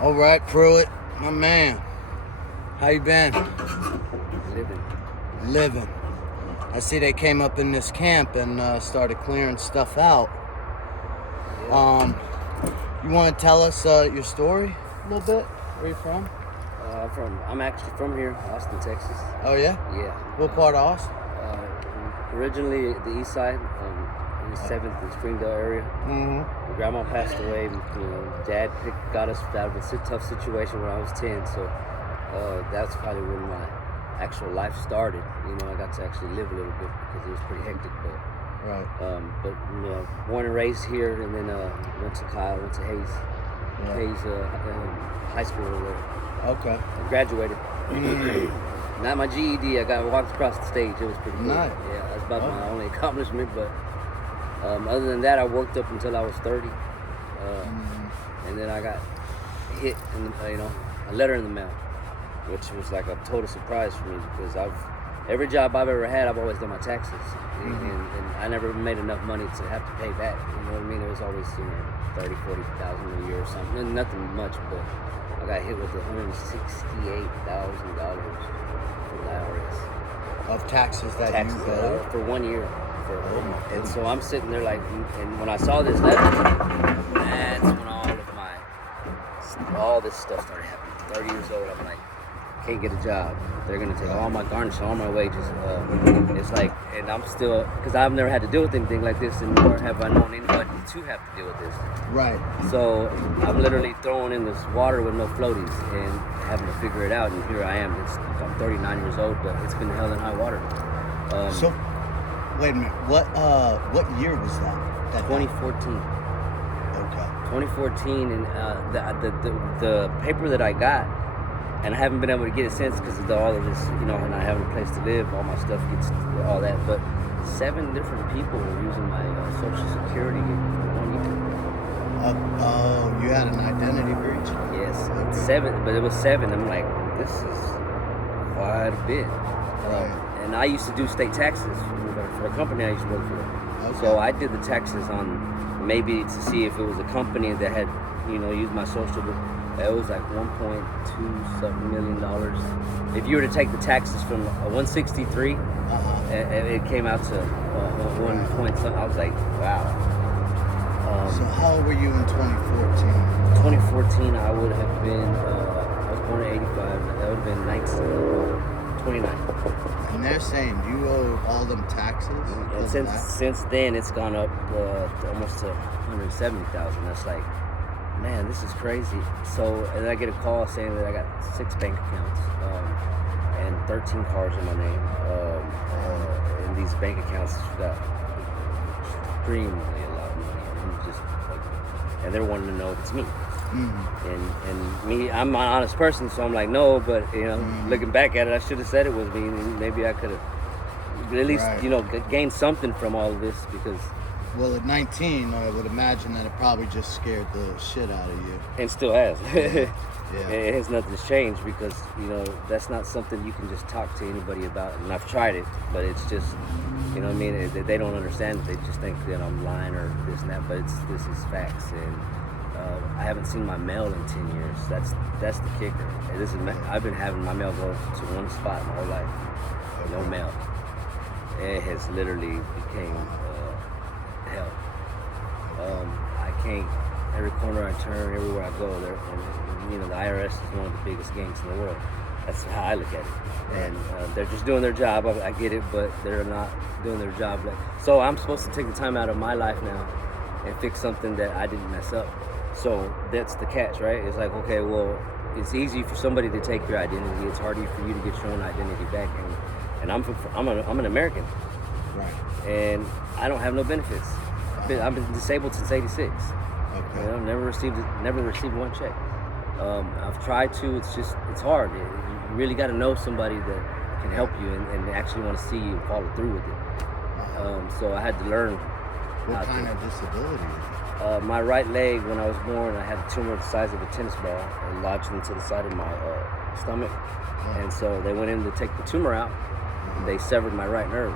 All right, Pruitt, my man. How you been? Living. I see they came up in this camp and started clearing stuff out. Yeah. You want to tell us your story a little bit? Where you from? I'm actually from here, Austin, Texas. Oh yeah? Yeah. What part of Austin? Originally the east side, in the 7th and Springdale area. Mm-hmm. Grandma passed away. Dad got us out of a tough situation when I was 10. So that's probably when my actual life started. I got to actually live a little bit because it was pretty hectic. But right. Born and raised here, and then went to Hayes. Yeah. Hayes high school over there. Okay. I graduated. Not my GED. I walked across the stage. It was pretty cool. Nice. Yeah, that's about my only accomplishment. But other than that, I worked up until I was 30, and then I got hit, a letter in the mail, which was like a total surprise for me because every job I've ever had, I've always done my taxes, and I never made enough money to have to pay back. You know what I mean? It was always $30,000, $40,000 a year or something. Nothing much, but I got hit with $168,000 from the IRS Of taxes that taxes you owe? for 1 year. my And so I'm sitting there like, and when I saw this letter, that's when all this stuff started happening. 30 years old, I'm like, can't get a job. They're gonna take all my garnish, all my wages. It's like, and I'm still, because I've never had to deal with anything like this, and nor have I known anybody to have to deal with this. Right. So I'm literally thrown in this water with no floaties and having to figure it out. And here I am. I'm 39 years old, but it's been hell in high water. So, wait a minute. What year was that? 2014. Okay. 2014, and the paper that I got, and I haven't been able to get it since because of all of this, and I have a place to live, all my stuff gets all that. But 7 different people were using my Social Security for 1 year. You had an identity breach? Yes, 7, but it was 7. I'm like, this is quite a bit. Right. And I used to do state taxes for a company I used to work for. Okay. So I did the taxes on maybe to see if it was a company that had, used my social. It was like $1.2 million. If you were to take the taxes from 163, it came out to 1 point something. I was like, wow. So how old were you in 2014? 2014, I would have been, I was born in 85. That would have been 29. And they're saying you owe all them taxes? And since then, it's gone up to almost to 170,000. That's like, man, this is crazy. So, and I get a call saying that I got 6 bank accounts and 13 cars in my name. And these bank accounts got extremely a lot of money. And they're wanting to know if it's me. And me, I'm an honest person, so I'm like, no. But looking back at it, I should have said it was me. And maybe I could have at least gained something from all of this because. Well, at 19, I would imagine that it probably just scared the shit out of you. And still has. Yeah. It has nothing's changed because, that's not something you can just talk to anybody about. And I've tried it, but it's just, what I mean? They don't understand it. They just think that I'm lying or this and that, but this is facts. And I haven't seen my mail in 10 years. That's the kicker. I've been having my mail go to one spot my whole life. No mail. It has literally became hell. I can't. Every corner I turn, everywhere I go, the IRS is one of the biggest gangs in the world. That's how I look at it. And they're just doing their job. I get it, but they're not doing their job. So I'm supposed to take the time out of my life now and fix something that I didn't mess up. So that's the catch, right? It's like, okay, well, it's easy for somebody to take your identity. It's harder for you to get your own identity back. And I'm an American. Right. And I don't have no benefits. I've been disabled since '86. Okay. Never received one check. I've tried to. It's hard. You really got to know somebody that can help you and actually want to see you follow through with it. So I had to learn. What kind of disability is it? My right leg, when I was born, I had a tumor the size of a tennis ball lodged into the side of my stomach. And so they went in to take the tumor out. And they severed my right nerve.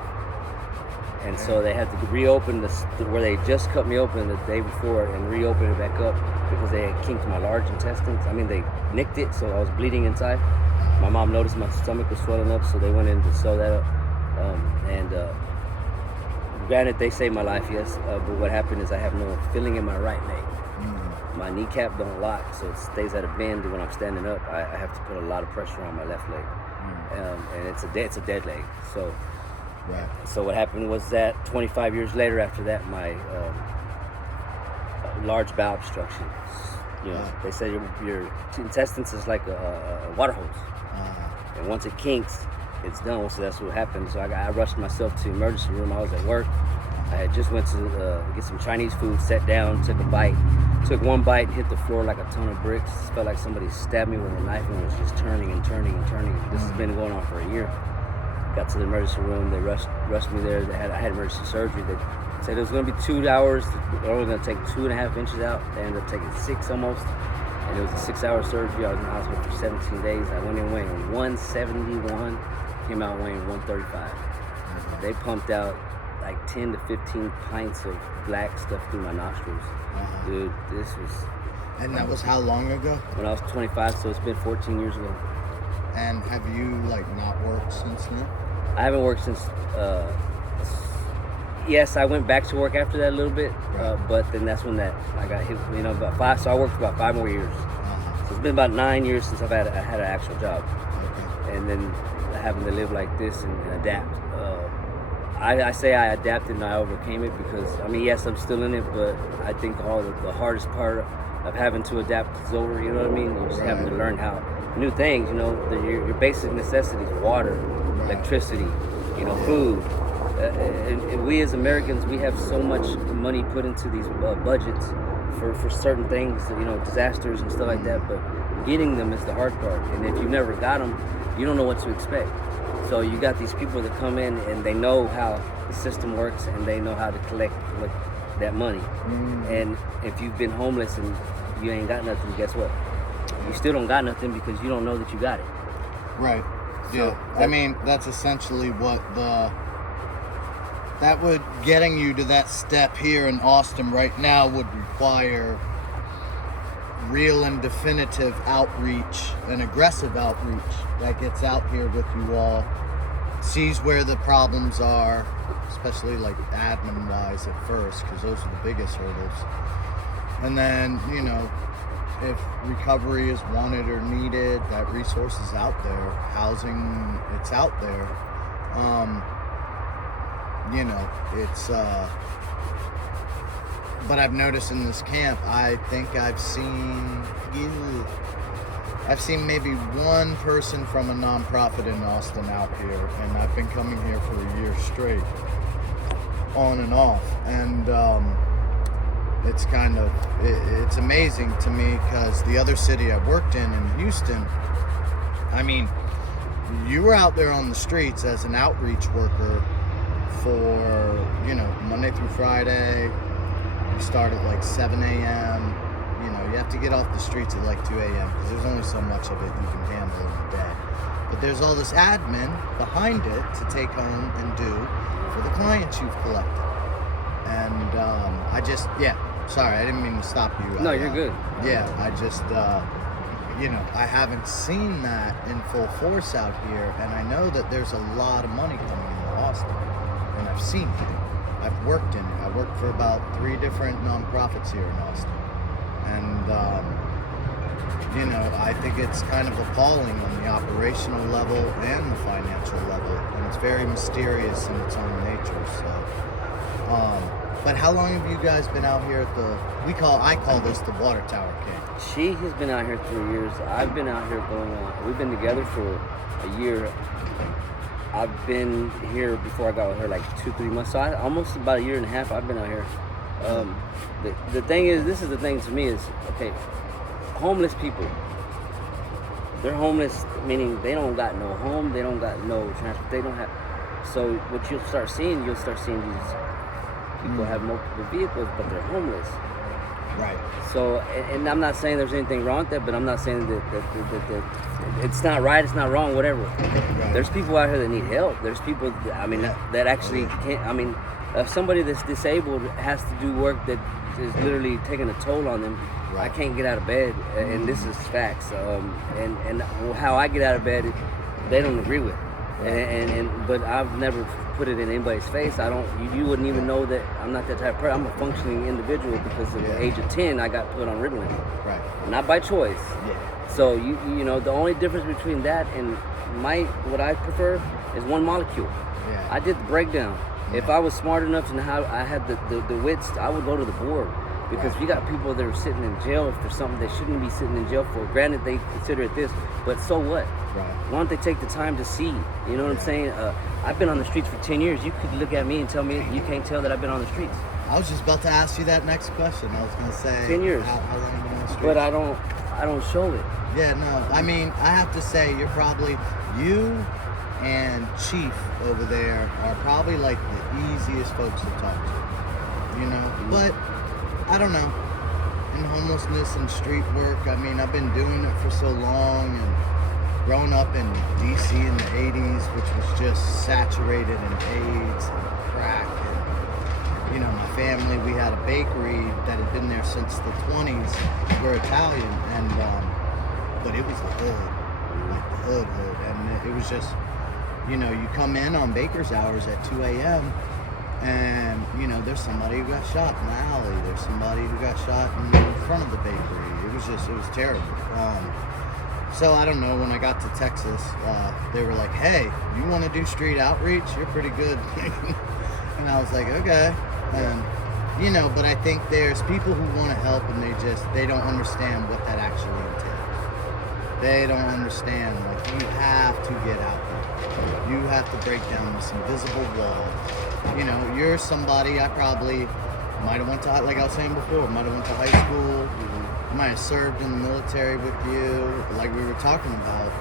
And so they had to reopen where they just cut me open the day before and reopen it back up because they had kinked my large intestines. I mean, they nicked it, so I was bleeding inside. My mom noticed my stomach was swelling up, so they went in to sew that up. Granted, they saved my life, yes, but what happened is I have no feeling in my right leg. My kneecap don't lock, so it stays at a bend. When I'm standing up, I have to put a lot of pressure on my left leg, and it's a dead leg. So. Right. So what happened was that 25 years later, after that, my large bowel obstruction. You know, they said your intestines is like a water hose, and once it kinks, it's done. So that's what happened. So I rushed myself to the emergency room. I was at work. I had just went to get some Chinese food, sat down, took a bite. Took one bite and hit the floor like a ton of bricks. Felt like somebody stabbed me with a knife and it was just turning and turning and turning. This has been going on for a year. Got to the emergency room. They rushed me there. I had emergency surgery. They said it was going to be 2 hours. They were going to take 2.5 inches out. They ended up taking 6 almost. And it was a 6-hour surgery. I was in the hospital for 17 days. I went in weighing 171, came out weighing 135. They pumped out like 10 to 15 pints of black stuff through my nostrils. Dude, this was... And that was how long ago? When I was 25, so it's been 14 years ago. And have you not worked since then? I haven't worked since. Yes, I went back to work after that a little bit, but then that's when I got hit. About 5. So I worked for about 5 more years. So it's been about 9 years since I had an actual job, and then having to live like this and adapt. I say I adapted and I overcame it because yes, I'm still in it, but I think the hardest part of having to adapt is over. You know what I mean? You're just having to learn how. New things, your basic necessities, water, electricity, food. And we as Americans, we have so much money put into these budgets for certain things, disasters and stuff like that, but getting them is the hard part. And if you've never got them, you don't know what to expect. So you got these people that come in and they know how the system works and they know how to collect that money. And if you've been homeless and you ain't got nothing, guess what? You still don't got nothing because you don't know that you got it. Right. Yeah. That's essentially what that would getting you to that step here in Austin right now would require real and definitive outreach and aggressive outreach that gets out here with you all, sees where the problems are, especially admin wise at first, because those are the biggest hurdles. And then, if recovery is wanted or needed, that resource is out there. Housing, it's out there. But I've noticed in this camp, I think I've seen maybe one person from a nonprofit in Austin out here, and I've been coming here for a year straight, on and off, and it's it's amazing to me because the other city I worked in Houston, you were out there on the streets as an outreach worker for, Monday through Friday. You start at 7 a.m. You have to get off the streets at 2 a.m. because there's only so much of it you can handle in a day. But there's all this admin behind it to take home and do for the clients you've collected. And sorry, I didn't mean to stop you. No, you're good. Yeah, I just, I haven't seen that in full force out here, and I know that there's a lot of money coming into Austin, and I've seen it. I've worked in it. I worked for about 3 different nonprofits here in Austin, and I think it's kind of appalling on the operational level and the financial level, and it's very mysterious in its own nature. So, but how long have you guys been out here at I call this the Water Tower Camp? She has been out here 3 years. I've been out here we've been together for a year. I've been here before I got with her 2-3 months. So almost about a year and a half I've been out here. The thing is, this is the thing to me is, okay, homeless people, they're homeless, meaning they don't got no home, they don't got no transport, they don't have, so what you'll start seeing these people have multiple vehicles, but they're homeless. Right. So, and I'm not saying there's anything wrong with that, but I'm not saying that it's not right, it's not wrong, whatever. Right. There's people out here that need help. There's people, I mean, that actually can't, I mean, if somebody that's disabled has to do work that is literally taking a toll on them, I can't get out of bed, and this is facts. And how I get out of bed, they don't agree with. But I've never put it in anybody's face. I don't. You wouldn't even know that I'm not that type of person. I'm a functioning individual because at the age of 10, I got put on Ritalin. Right. Not by choice. Yeah. So you know the only difference between that and what I prefer is one molecule. Yeah. I did the breakdown. If I was smart enough and how I had the wits, I would go to the board. Because you got people that are sitting in jail for something they shouldn't be sitting in jail for. Granted, they consider it this, but so what? Right. Why don't they take the time to see? You know what I'm saying? I've been on the streets for 10 years. You could look at me and tell me you can't tell that I've been on the streets. I was just about to ask you that next question. I was going to say 10 years. How long have you been on the streets? But I don't show it. Yeah, no. I mean, I have to say you and Chief over there are probably like the easiest folks to talk to. You know, but I don't know. In homelessness and street work, I mean, I've been doing it for so long, and growing up in DC in the 80s, which was just saturated in AIDS and crack. And, you know, my family, we had a bakery that had been there since the 20s. We're Italian, and but it was the hood, like the hood. And it was just, you know, you come in on baker's hours at 2 a.m., and, you know, there's somebody who got shot in the alley. There's somebody who got shot in front of the bakery. It was terrible. So I don't know, when I got to Texas, they were like, hey, you want to do street outreach? You're pretty good. And I was like, okay. And, you know, but I think there's people who want to help, and they don't understand what that actually entails. They don't understand, like, you have to get out there. You have to break down this invisible wall. You know, you're somebody I probably might have went to, like I was saying before, might have went to high school, might have served in the military with you, like we were talking about.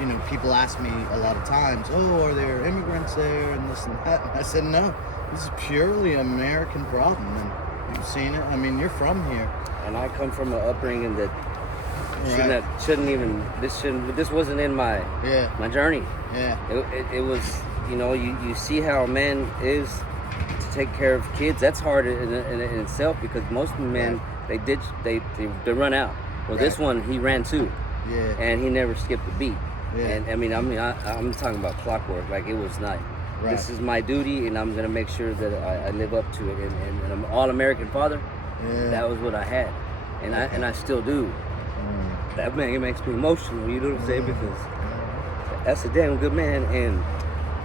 You know, people ask me a lot of times, oh, are there immigrants there and this and that? And I said, no, this is purely an American problem, and you've seen it. I mean, you're from here. And I come from an upbringing that this wasn't in my journey. Yeah. It was, you know, you see how a man is to take care of kids. That's hard in itself, because most men, they run out. Well, this one, he ran too. Yeah. And he never skipped a beat. Yeah. And I'm talking about clockwork. Like, it was not. Right. This is my duty, and I'm gonna make sure that I live up to it. And I'm an all-American father. Yeah. That was what I had, and I still do. That man, it makes me emotional. You know what I'm saying? Because that's a damn good man. And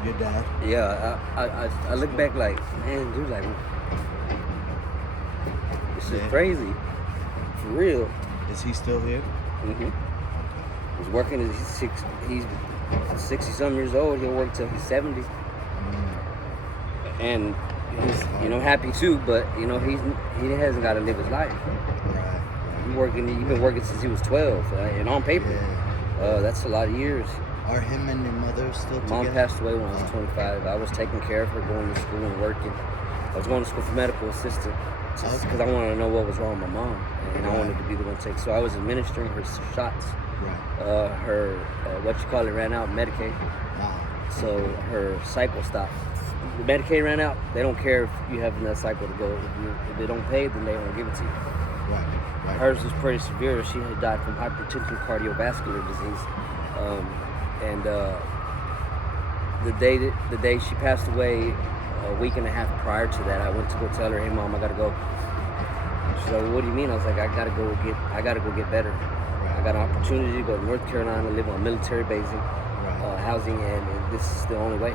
your dad? Yeah, I look back like, man, dude, like, this is crazy, for real. Is he still here? Mm-hmm. He's working. He's 60-some years old. He'll work till he's 70. And he's, you know, happy too. But, you know, he hasn't got to live his life. Right. He's been working since he was 12, and on paper, that's a lot of years. Are him and your mother still together? Mom passed away when I was 25. I was taking care of her, going to school and working. I was going to school for medical assistant because I wanted to know what was wrong with my mom, and I wanted to be the one to take. So I was administering her shots. Right. Her ran out, Medicaid. So her cycle stopped. The Medicaid ran out. They don't care if you have that cycle to go. If they don't pay, then they won't give it to you. Right. Hers was pretty severe. She had died from hypertension, cardiovascular disease. The day she passed away, a week and a half prior to that, I went to go tell her, "Hey, Mom, I gotta go." She's like, "Well, what do you mean?" I was like, "I gotta go get better. I got an opportunity to go to North Carolina, live on military basing, housing, and this is the only way.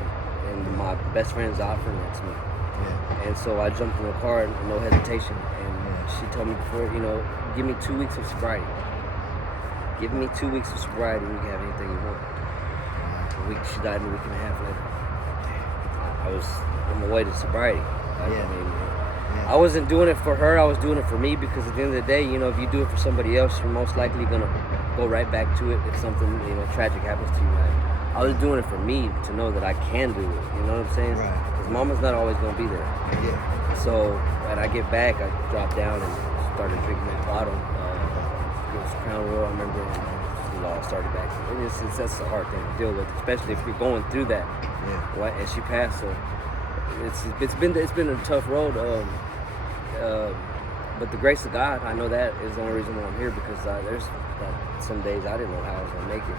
And my best friend's offering it to me." Yeah. And so I jumped in the car, no hesitation. And she told me before, you know, give me 2 weeks of sobriety. Give me 2 weeks of sobriety, and you can have anything you want. She died a week and a half later. I was on my way to sobriety. I wasn't doing it for her. I was doing it for me, because at the end of the day, you know, if you do it for somebody else, you're most likely gonna go right back to it if something, you know, tragic happens to you. I was doing it for me to know that I can do it. You know what I'm saying? Right. because mama's not always gonna be there. Yeah. So when I get back, I drop down and started drinking that bottle. It was Crown Royal, I remember, and it all started back. And that's a hard thing to deal with, especially if you're going through that. Yeah. Right, and she passed, so it's been a tough road. But the grace of God, I know that is the only reason why I'm here, because there's some days I didn't know how I was gonna make it.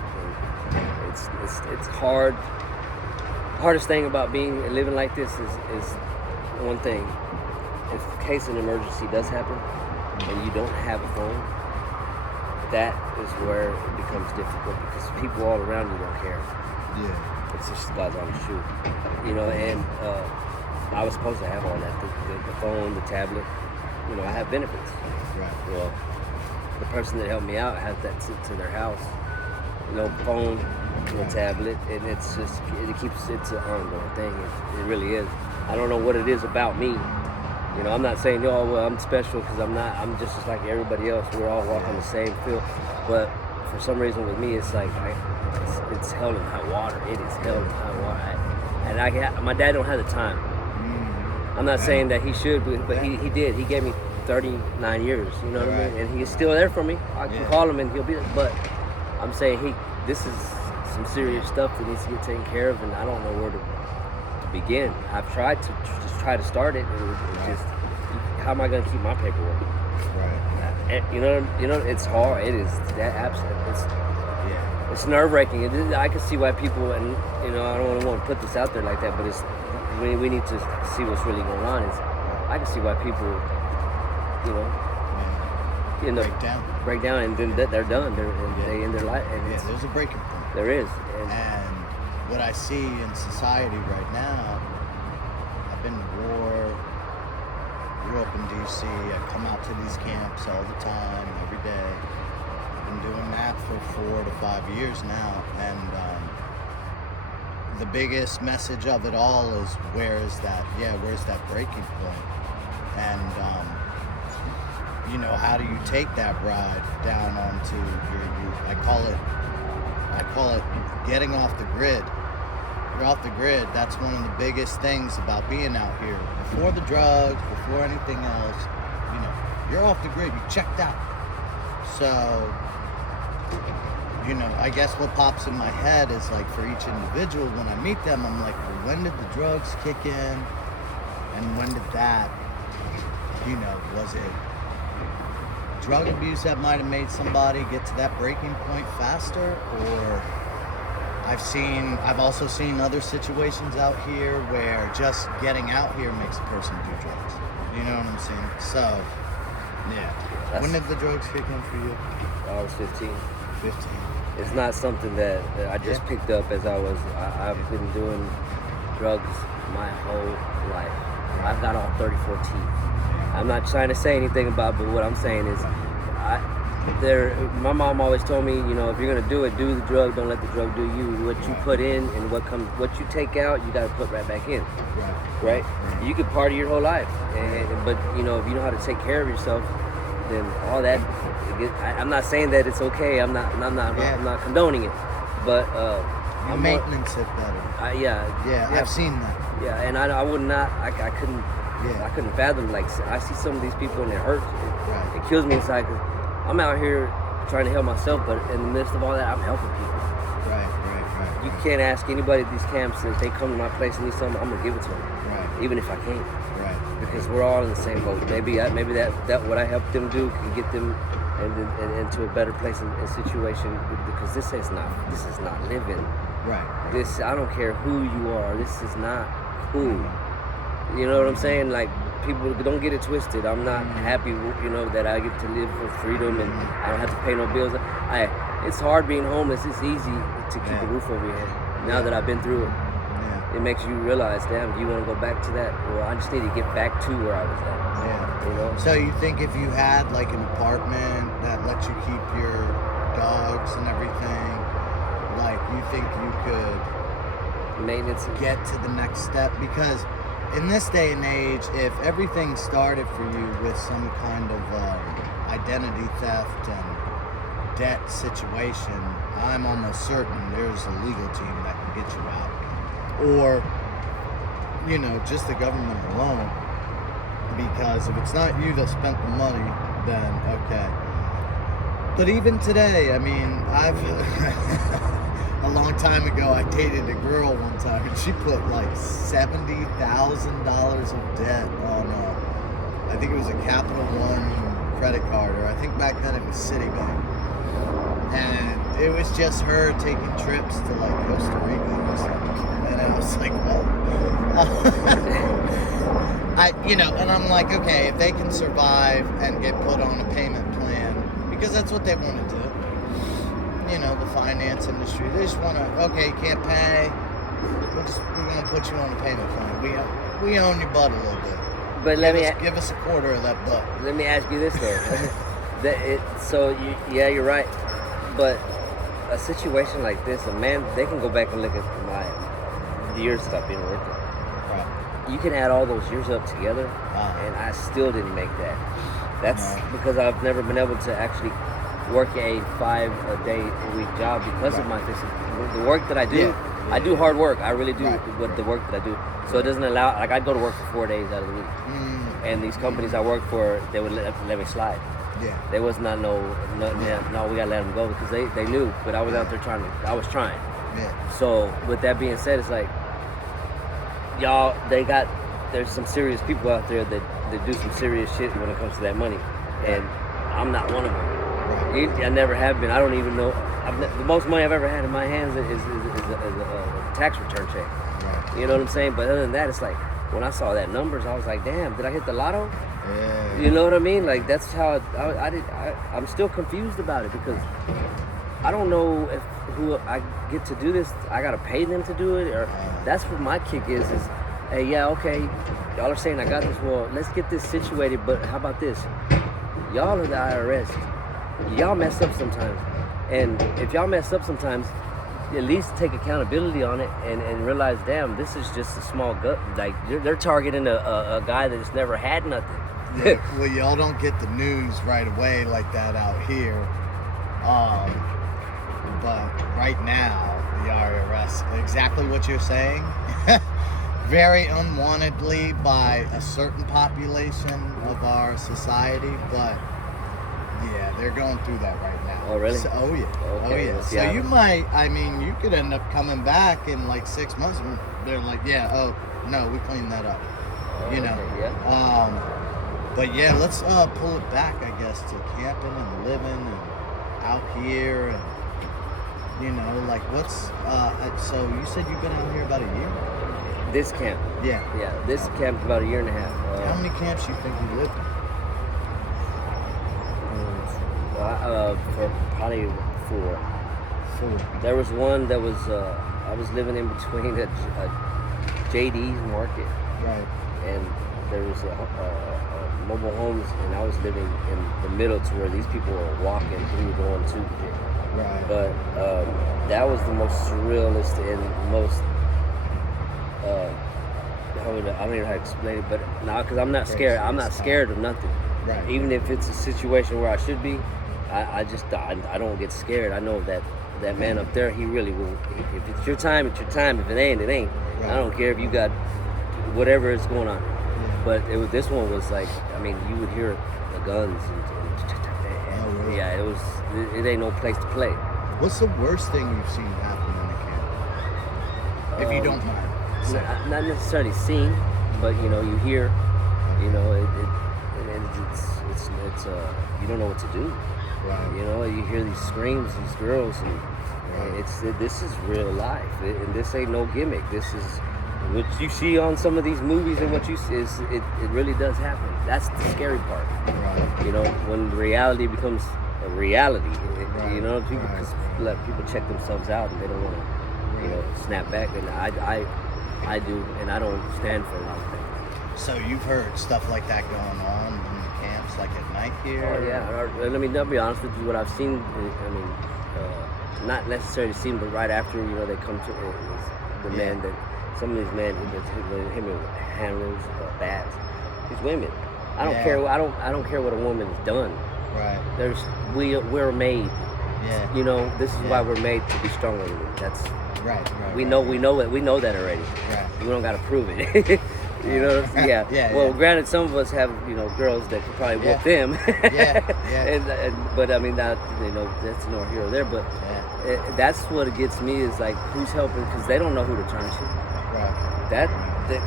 And it's hard. Hardest thing about living like this is one thing. If in case an emergency does happen and you don't have a phone, that is where it becomes difficult, because people all around you don't care. Yeah. It's just God's honest truth, and I was supposed to have all that, the phone, the tablet. I have benefits. Right. Well, the person that helped me out has that to their house. Phone, tablet, and it's an ongoing thing. It really is. I don't know what it is about me. I'm not saying, I'm special, because I'm not. I'm just like everybody else. We're all walking the same field. But for some reason with me, it's like it's hell in high water. It is hell in high water. My dad don't have the time. I'm not saying that he should, but he did. He gave me 39 years, what I mean? And he's still there for me. I can call him and he'll be there. But I'm saying this is some serious stuff that needs to get taken care of, and I don't know where to begin. I've tried to just try to start it, and it just, how am I going to keep my paperwork? Right. It's hard. It is that absolute. It's nerve-wracking. I can see why people, and I don't want to put this out there like that, but we need to see what's really going on. I can see why people, break down, and then they're done. They end their life. And there's a breaking point. There is. And what I see in society right now, I've been to war, grew up in D.C., I come out to these camps all the time, every day. I've been doing that for 4 to 5 years now, and the biggest message of it all is where's that breaking point? And how do you take that ride down onto I call it getting off the grid. You're off the grid. That's one of the biggest things about being out here. Before the drugs, before anything else, you're off the grid. You checked out. So I guess what pops in my head is, like, for each individual, when I meet them, I'm like, well, when did the drugs kick in? And when did that, was it drug abuse that might have made somebody get to that breaking point faster? Or I've also seen other situations out here where just getting out here makes a person do drugs. You know what I'm saying? So, yeah. When did the drugs kick in for you? I was 15. 15. It's not something that I just picked up as I've been doing drugs my whole life. I've got all 34 teeth. I'm not trying to say anything about it, but what I'm saying is, my mom always told me, if you're gonna do it, do the drug, don't let the drug do you. What you put in and what you take out, you gotta put right back in. Right? You could party your whole life, but if you know how to take care of yourself, then all that. I'm not saying that it's okay. I'm not condoning it, but you maintenance it better. I've seen that. Yeah, and I would not. I couldn't. I couldn't fathom. Like, I see some of these people and it hurts. It kills me inside, because I'm out here trying to help myself, but in the midst of all that, I'm helping people. Right. You can't ask anybody at these camps, if they come to my place and need something, I'm gonna give it to them. Right. Even if I can't. Right. Because we're all in the same boat. Maybe that what I help them do can get them into a better place and situation, because this is not living. Right. This, I don't care who you are. This is not cool. You know what I'm saying? Like, people don't get it twisted. I'm not happy, that I get to live for freedom and I don't have to pay no bills. It's hard being homeless. It's easy to keep a roof over your head. Now that I've been through it, it makes you realize, damn, do you want to go back to that? Well, I just need to get back to where I was at. So you think if you had, like, an apartment that lets you keep your dogs and everything, like, you think you could maintenance get to the next step? Because in this day and age, if everything started for you with some kind of identity theft and debt situation, I'm almost certain there's a legal team that can get you out. Or, you know, just the government alone. Because if it's not you that spent the money, then okay. But even today, I mean, I've a long time ago, I dated a girl one time, and she put like $70,000 of debt on I think it was a Capital One credit card, or I think back then it was Citibank. And it was just her taking trips to like Costa Rica or something. And I was like, well, and I'm like, okay, if they can survive and get put on a payment plan, because that's what they want to do. You know, the finance industry, they just want to, okay, you can't pay, we're going to put you on a payment plan. We own your butt a little bit. But give us a quarter of that butt. Let me ask you this though. You're right. But a situation like this, a man, they can go back and look at my years that I've been working. Right. You can add all those years up together, and I still didn't make that. That's because I've never been able to actually work a 5-day-a-week job because of my the work that I do. Yeah. I do hard work. I really do with the work that I do. So it doesn't allow, like, I go to work for 4 days out of the week. And these companies I work for, they would let me slide. Yeah. There was no, we gotta let them go, because they knew, but I was out there trying. Yeah. So with that being said, it's like, y'all, there's some serious people out there that do some serious shit when it comes to that money, and I'm not one of them. I never have been. I don't even know. The most money I've ever had in my hands is a tax return check. Right. You know what I'm saying? But other than that, it's like, when I saw that numbers, I was like, damn, did I hit the lotto? Yeah. You know what I mean? Like, that's how I'm still confused about it, because I don't know if who I get to do this, I gotta pay them to do it, or that's what my kick is, hey, yeah, okay, y'all are saying I got this, well, let's get this situated, but how about this? Y'all are the IRS. Y'all mess up sometimes. And if y'all mess up sometimes, at least take accountability on it and realize, damn, this is just a small gut. Like, they're targeting a guy that has never had nothing. Yeah, well, y'all don't get the news right away like that out here. But right now, the IRS, exactly what you're saying, very unwantedly by a certain population of our society, but yeah, they're going through that right now. Oh, really? So, oh, yeah. Okay, Oh, yeah. So you might, you could end up coming back in like 6 months and they're like, yeah, oh, no, we cleaned that up. Okay, yeah. But yeah, let's pull it back, I guess, to camping and living and out here and, like what's, so you said you've been out here about a year? This camp. Yeah. Yeah, this camp about a year and a half. How many camps you think you lived in? For probably 4. There was one that was, I was living in between a JD's market. Right. And there was a mobile homes, and I was living in the middle to where these people were walking through going to the gym. Right. But that was the most surrealist and most, I don't even know how to explain it, but now, because I'm not scared. I'm not scared of nothing. Right. Even if it's a situation where I should be, I don't get scared. I know that man up there, he really will. If it's your time, it's your time. If it ain't, it ain't. Right. I don't care if you got whatever is going on. Yeah. But this one was like, you would hear the guns. Really? Yeah, it ain't no place to play. What's the worst thing you've seen happen in a camp? If you don't mind. Not necessarily seen, but you hear, it's you don't know what to do. Right. You hear these screams, these girls, and this is real life, and this ain't no gimmick. This is what you see on some of these movies, and what you see is it really does happen. That's the scary part. Right. When reality becomes a reality. People let people check themselves out, and they don't want to, snap back. And I do, and I don't stand for a lot of things. So you've heard stuff like that going on in the camps, like at night here? Oh yeah. I'll be honest with you. What I've seen, not necessarily seen, but right after they come to the man that some of these men him with hammers, bats, these women. I don't care. I don't care what a woman has done. Right. We're made. Yeah. You know, this is Yeah. why we're made to be stronger than it. That's Right. we know it. We know that already. Right. We don't got to prove it. You know, yeah. Yeah, Well, yeah. granted, some of us have, you know, girls that could probably whoop Yeah. them. Yeah. and but I mean, not, you know, that's nor here or there. But that's what it gets me is like, who's helping? Because they don't know who to turn to. Right. That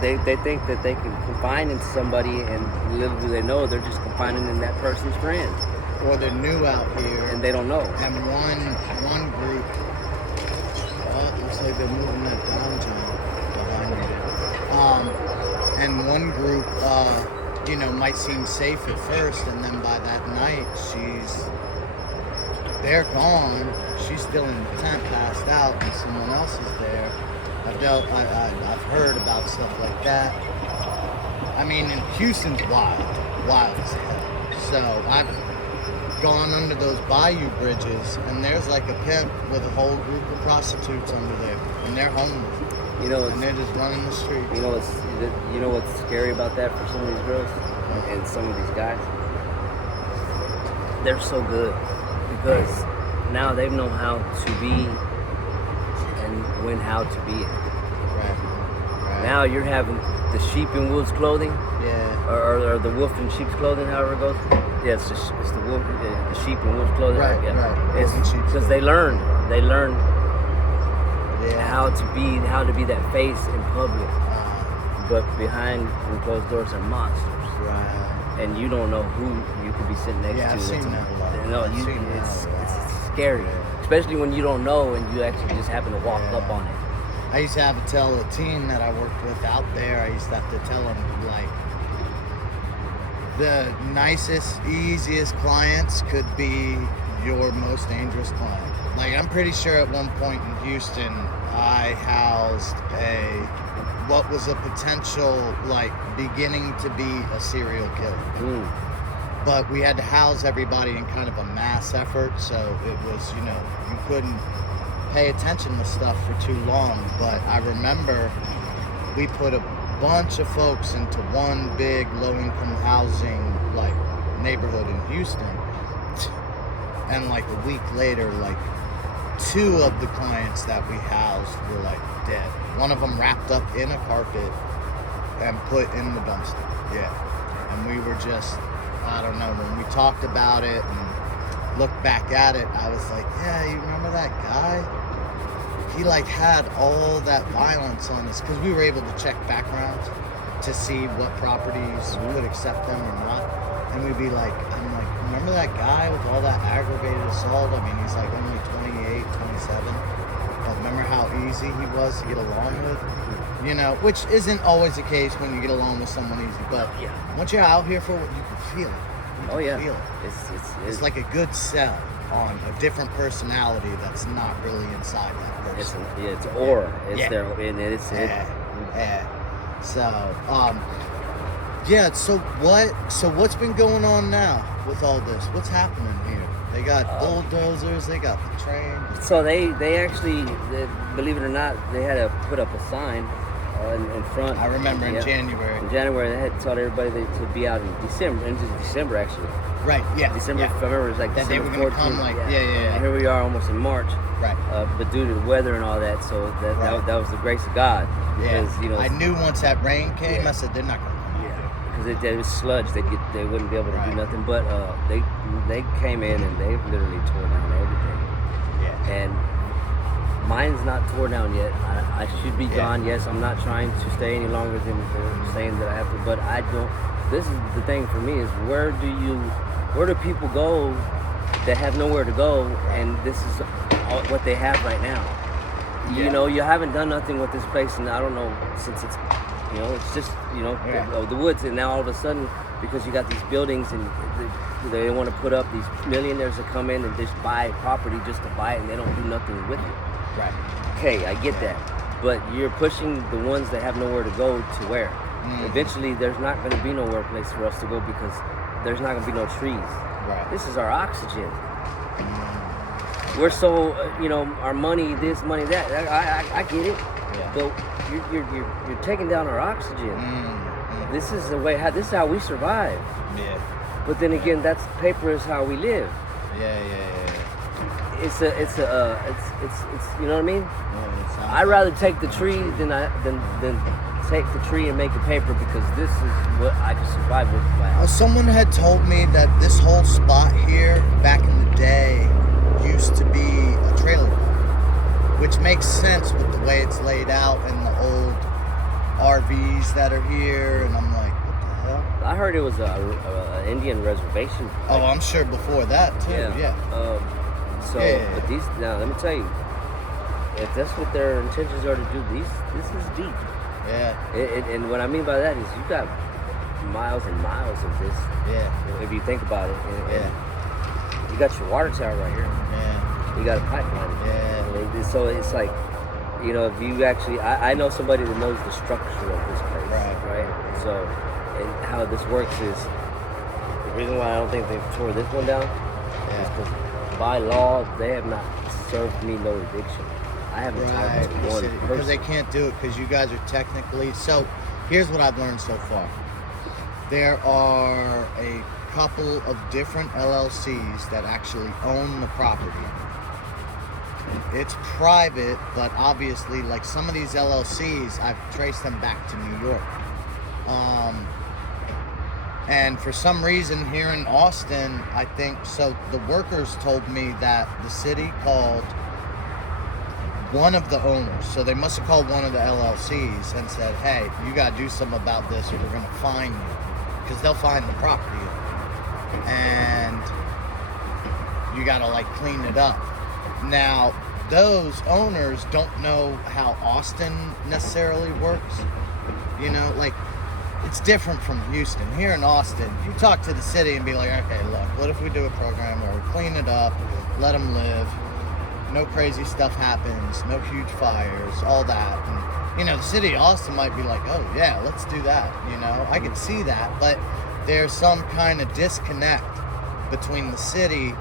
they think that they can confine in somebody, and little do they know they're just confining in that person's friend, Or they're new out here, and they don't know. and one group. Oh, looks like they're moving that down, John, behind me there. And one group, you know, might seem safe at first, and then by that night, they're gone. She's still in the tent, passed out, and someone else is there. I've heard about stuff like that. I mean, in Houston's wild as hell. So I've gone under those bayou bridges, and there's like a pimp with a whole group of prostitutes under there, and they're homeless. You know, And they're just running the streets. you know what's scary about that for some of these girls and some of these guys? They're so good because now they know how to be and when how to be it. Right. Now you're having the sheep in wolf's clothing, Yeah. or the wolf in sheep's clothing, however it goes. Yeah, it's the wolf, the sheep in wolf's clothing. Right, Yeah. right. It's Wolf in sheep's because they learn Yeah. how to be that face in public, Uh, but behind closed doors are monsters. right. And you don't know who you could be sitting next Yeah, to. I've seen It's- that a lot. No, I've seen that it's a lot. scary, especially when you don't know and you actually just happen to walk Yeah. up on it. I used to have to tell a team that I worked with out there, I used to have to tell them, like, the nicest, easiest clients could be your most dangerous client. Like, I'm pretty sure at one point in Houston, I housed what was a potential, like, beginning to be a serial killer. But we had to house everybody in kind of a mass effort, so it was, you know, you couldn't pay attention to stuff for too long. But I remember we put a bunch of folks into one big low-income housing, like, neighborhood in Houston, and like a week later, like, 2 of the clients that we housed were like dead. One of them wrapped up in a carpet and put in the dumpster. Yeah. And we were just, I don't know, when we talked about it and looked back at it, I was like, yeah, you remember that guy? He like had all that violence on us, because we were able to check backgrounds to see what properties would accept them or not. And we'd be like, I'm like, remember that guy with all that aggravated assault? I mean, he's like only 28, 27. But remember how easy he was to get along with? You know, which isn't always the case when you get along with someone easy. But Yeah. once you're out here for it, you can feel it. You Oh can yeah. feel it. It's It's like a good sell on a different personality that's not really inside that it's person. it's aura. It's Yeah. there, and it's Yeah. So, yeah. So what's been going on now with all this? What's happening here? They got bulldozers. They got the train. So they actually, believe it or not, they had to put up a sign in front. I remember in Yeah. January. In January, they had told everybody to be out in December. Into December, actually. Right. Yeah. December. Yeah. If I remember, it was like That they December were gonna 14th. come, like, yeah. And here we are, almost in March. Right. But due to the weather and all that, so Right. that was the grace of God. Yeah. Because, you know, I knew once that rain came, Yeah. I said they're not gonna come. because it was sludge. They wouldn't be able to Right. do nothing. But they came in and they literally tore down everything. Yeah. And mine's not torn down yet. I should be Yeah. gone. Yes, I'm not trying to stay any longer than they're saying that I have to. But I don't. This is the thing for me is where do people go that have nowhere to go, and this is what they have right now. Yeah. You know, you haven't done nothing with this place, and I don't know, since it's, you know, it's just, you know, Yeah. the woods, and now all of a sudden, because you got these buildings and they want to put up these millionaires that come in and just buy property just to buy it, and they don't do nothing with it. Right. Okay, I get that, but you're pushing the ones that have nowhere to go to where? Eventually, there's not going to be nowhere place for us to go because there's not going to be no trees. Right. This is our oxygen. We're so, you know, our money, this, money, that. I get it, Yeah. but you're taking down our oxygen. This is the way. This is how we survive. Yeah. But then again, paper is how we live. Yeah. it's you know what I mean? Yeah, it sounds I'd rather like take the it's tree cheap. than take the tree and make it paper, because this is what I can survive with my Well, house. someone had told me that this whole spot here, back in the day, used to be a trailer park, which makes sense with the way it's laid out and the old RVs that are here. And I'm like, what the hell? I heard it was a Indian reservation. Oh, I'm sure before that too. Yeah. So, Yeah. but these now, let me tell you, if that's what their intentions are to do, this is deep. Yeah. And what I mean by that is you got miles and miles of this. Yeah. If you think about it, and Yeah. you got your water tower right here. Yeah. You got a pipeline. Yeah. So it's like, you know, if you actually, I know somebody that knows the structure of this place, right? So, and how this works is, the reason why I don't think they've tore this one down is because by law, they have not served me no eviction. I haven't Right. talked to one Because person. they can't do it because you guys are technically. So here's what I've learned so far. There are a couple of different LLCs that actually own the property. It's private, but obviously, like some of these LLCs, I've traced them back to New York. And for some reason here in Austin, I think, so the workers told me that the city called one of the owners. So they must have called one of the LLCs and said, hey, you got to do something about this or we're going to fine you. Because they'll fine the property owner. And you got to like clean it up. Now, those owners don't know how Austin necessarily works. You know, like, it's different from Houston. Here in Austin, you talk to the city and be like, okay, look, what if we do a program where we clean it up, let them live, no crazy stuff happens, no huge fires, all that. And, you know, the city of Austin might be like, oh, yeah, let's do that. You know, I can see that. But there's some kind of disconnect between the city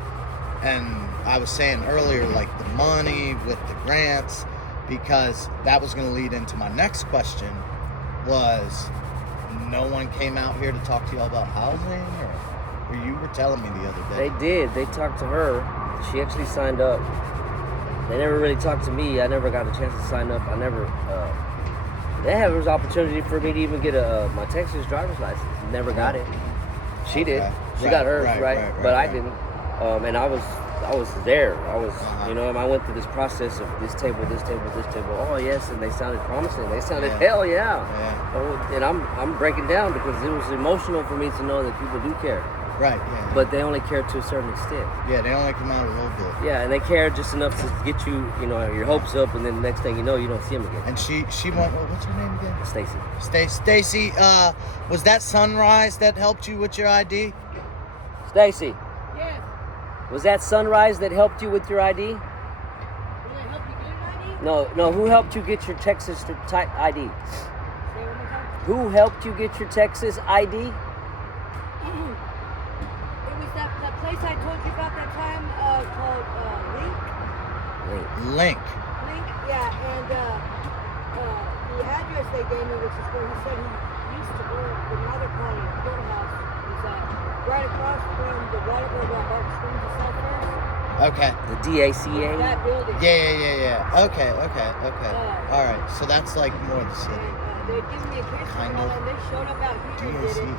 and, I was saying earlier, like the money with the grants, because that was going to lead into my next question was, no one came out here to talk to y'all about housing, or you were telling me the other day. They did. They talked to her. She actually signed up. They never really talked to me. I never got a chance to sign up. I never. There was opportunity for me to even get my Texas driver's license. Never got it. She did. She got hers, right? But I didn't. And I was there. I was, you know, and I went through this process of this table. Oh yes, and they sounded promising. They sounded hell yeah. Oh, and I'm breaking down because it was emotional for me to know that people do care. Right. Yeah. But they only care to a certain extent. Yeah, they only come out a little bit. Yeah, and they care just enough to get you, you know, your hopes up, and then the next thing you know, you don't see them again. And she went. What's her name again? Stacy. Stacy. Was that Sunrise that helped you with your ID? Stacy. Yes. Was that Sunrise that helped you with your ID? Will it help you get an ID? No. Who helped you get your Texas type ID? Say it one more time. Who helped you get your Texas ID? It was that place I told you about that time called Link. Link. Link, yeah, and the address they gave me, which is where he said he used to work, but now they're calling it a courthouse, is right across from the Waterville Bark Springs to South First. Okay. The DACA? That building. Yeah. Okay. All right. So that's like more the city. And they'd given me a case Kind and all, of. and they showed up out here and did it.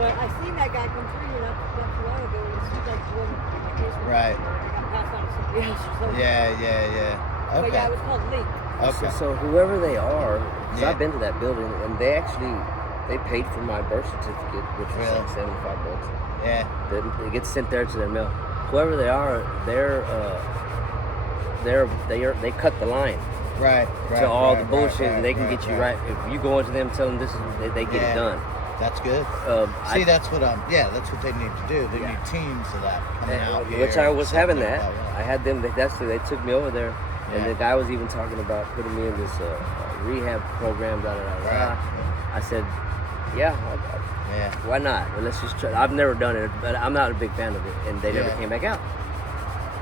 But I seen that guy come through here not too long ago, and it seems like he wasn't my case. Right. I got passed on to somebody else or something. Yeah. But Okay. yeah, it was called Link. Okay. So whoever they are, because Yeah. I've been to that building, and they paid for my birth certificate, which was Really? like $75. Yeah. It gets sent there to their mail. Whoever they are, they cut the line Right. to all the bullshit, and they can get you right. If you go into them, tell them this is, they get it done. That's good. See, that's what that's what they need to do. They need teams of that coming out here. Which I was having something that. like that. I had them. They took me over there, and Yeah. the guy was even talking about putting me in this rehab program. Right. I said, yeah. Yeah. Why not? Well, let's just try. I've never done it, but I'm not a big fan of it, and they never came back out.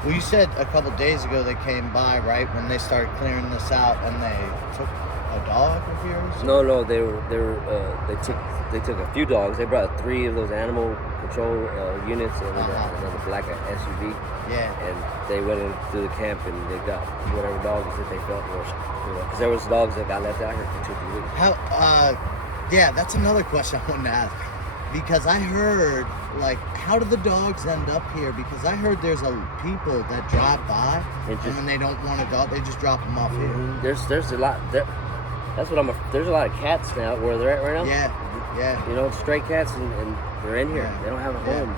Well, you said a couple days ago they came by, right, when they started clearing this out, and they took a dog of yours? No, they took a few dogs. They brought 3 3 of those animal control units and another black SUV. Yeah. And they went into the camp and they got whatever dogs that they felt were, because there was dogs that got left out here for 2-3 weeks. Yeah, that's another question I wanted to ask. Because I heard, like, how do the dogs end up here? Because I heard there's people that drive by and when they don't want a dog, they just drop them off here. There's a lot. That's what there's a lot of cats now where they're at right now. Yeah. You know, stray cats, and they're in here. Yeah. They don't have a home.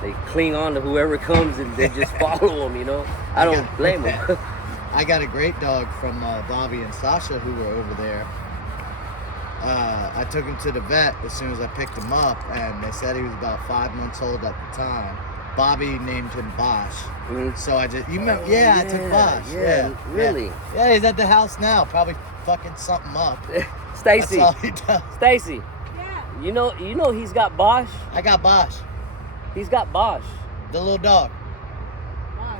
They cling on to whoever comes and they just follow them. You know, I don't blame them. I got a great dog from Bobby and Sasha who were over there. I took him to the vet as soon as I picked him up, and they said he was about 5 months old at the time. Bobby named him Bosch. Mm-hmm. So I just, you remember? Yeah, I took Bosch. Yeah, really? Yeah, he's at the house now, probably fucking something up. Stacy. That's all he does. Stacy. Yeah. You know he's got Bosch. I got Bosch, He's got Bosch. the little dog. Why?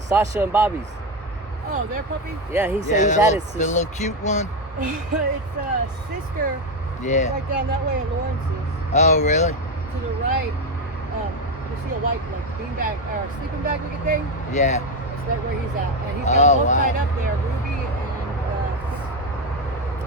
Sasha and Bobby's. Oh, their puppy? Yeah, he said he's the had little, it. the little cute one. It's sister. Yeah. Right down that way in Lawrence's. Oh, really? To the right, you see a white beanbag or sleeping bag looking thing? Yeah. That's right where he's at. And he's got Oh, both wow. tied up there, Ruby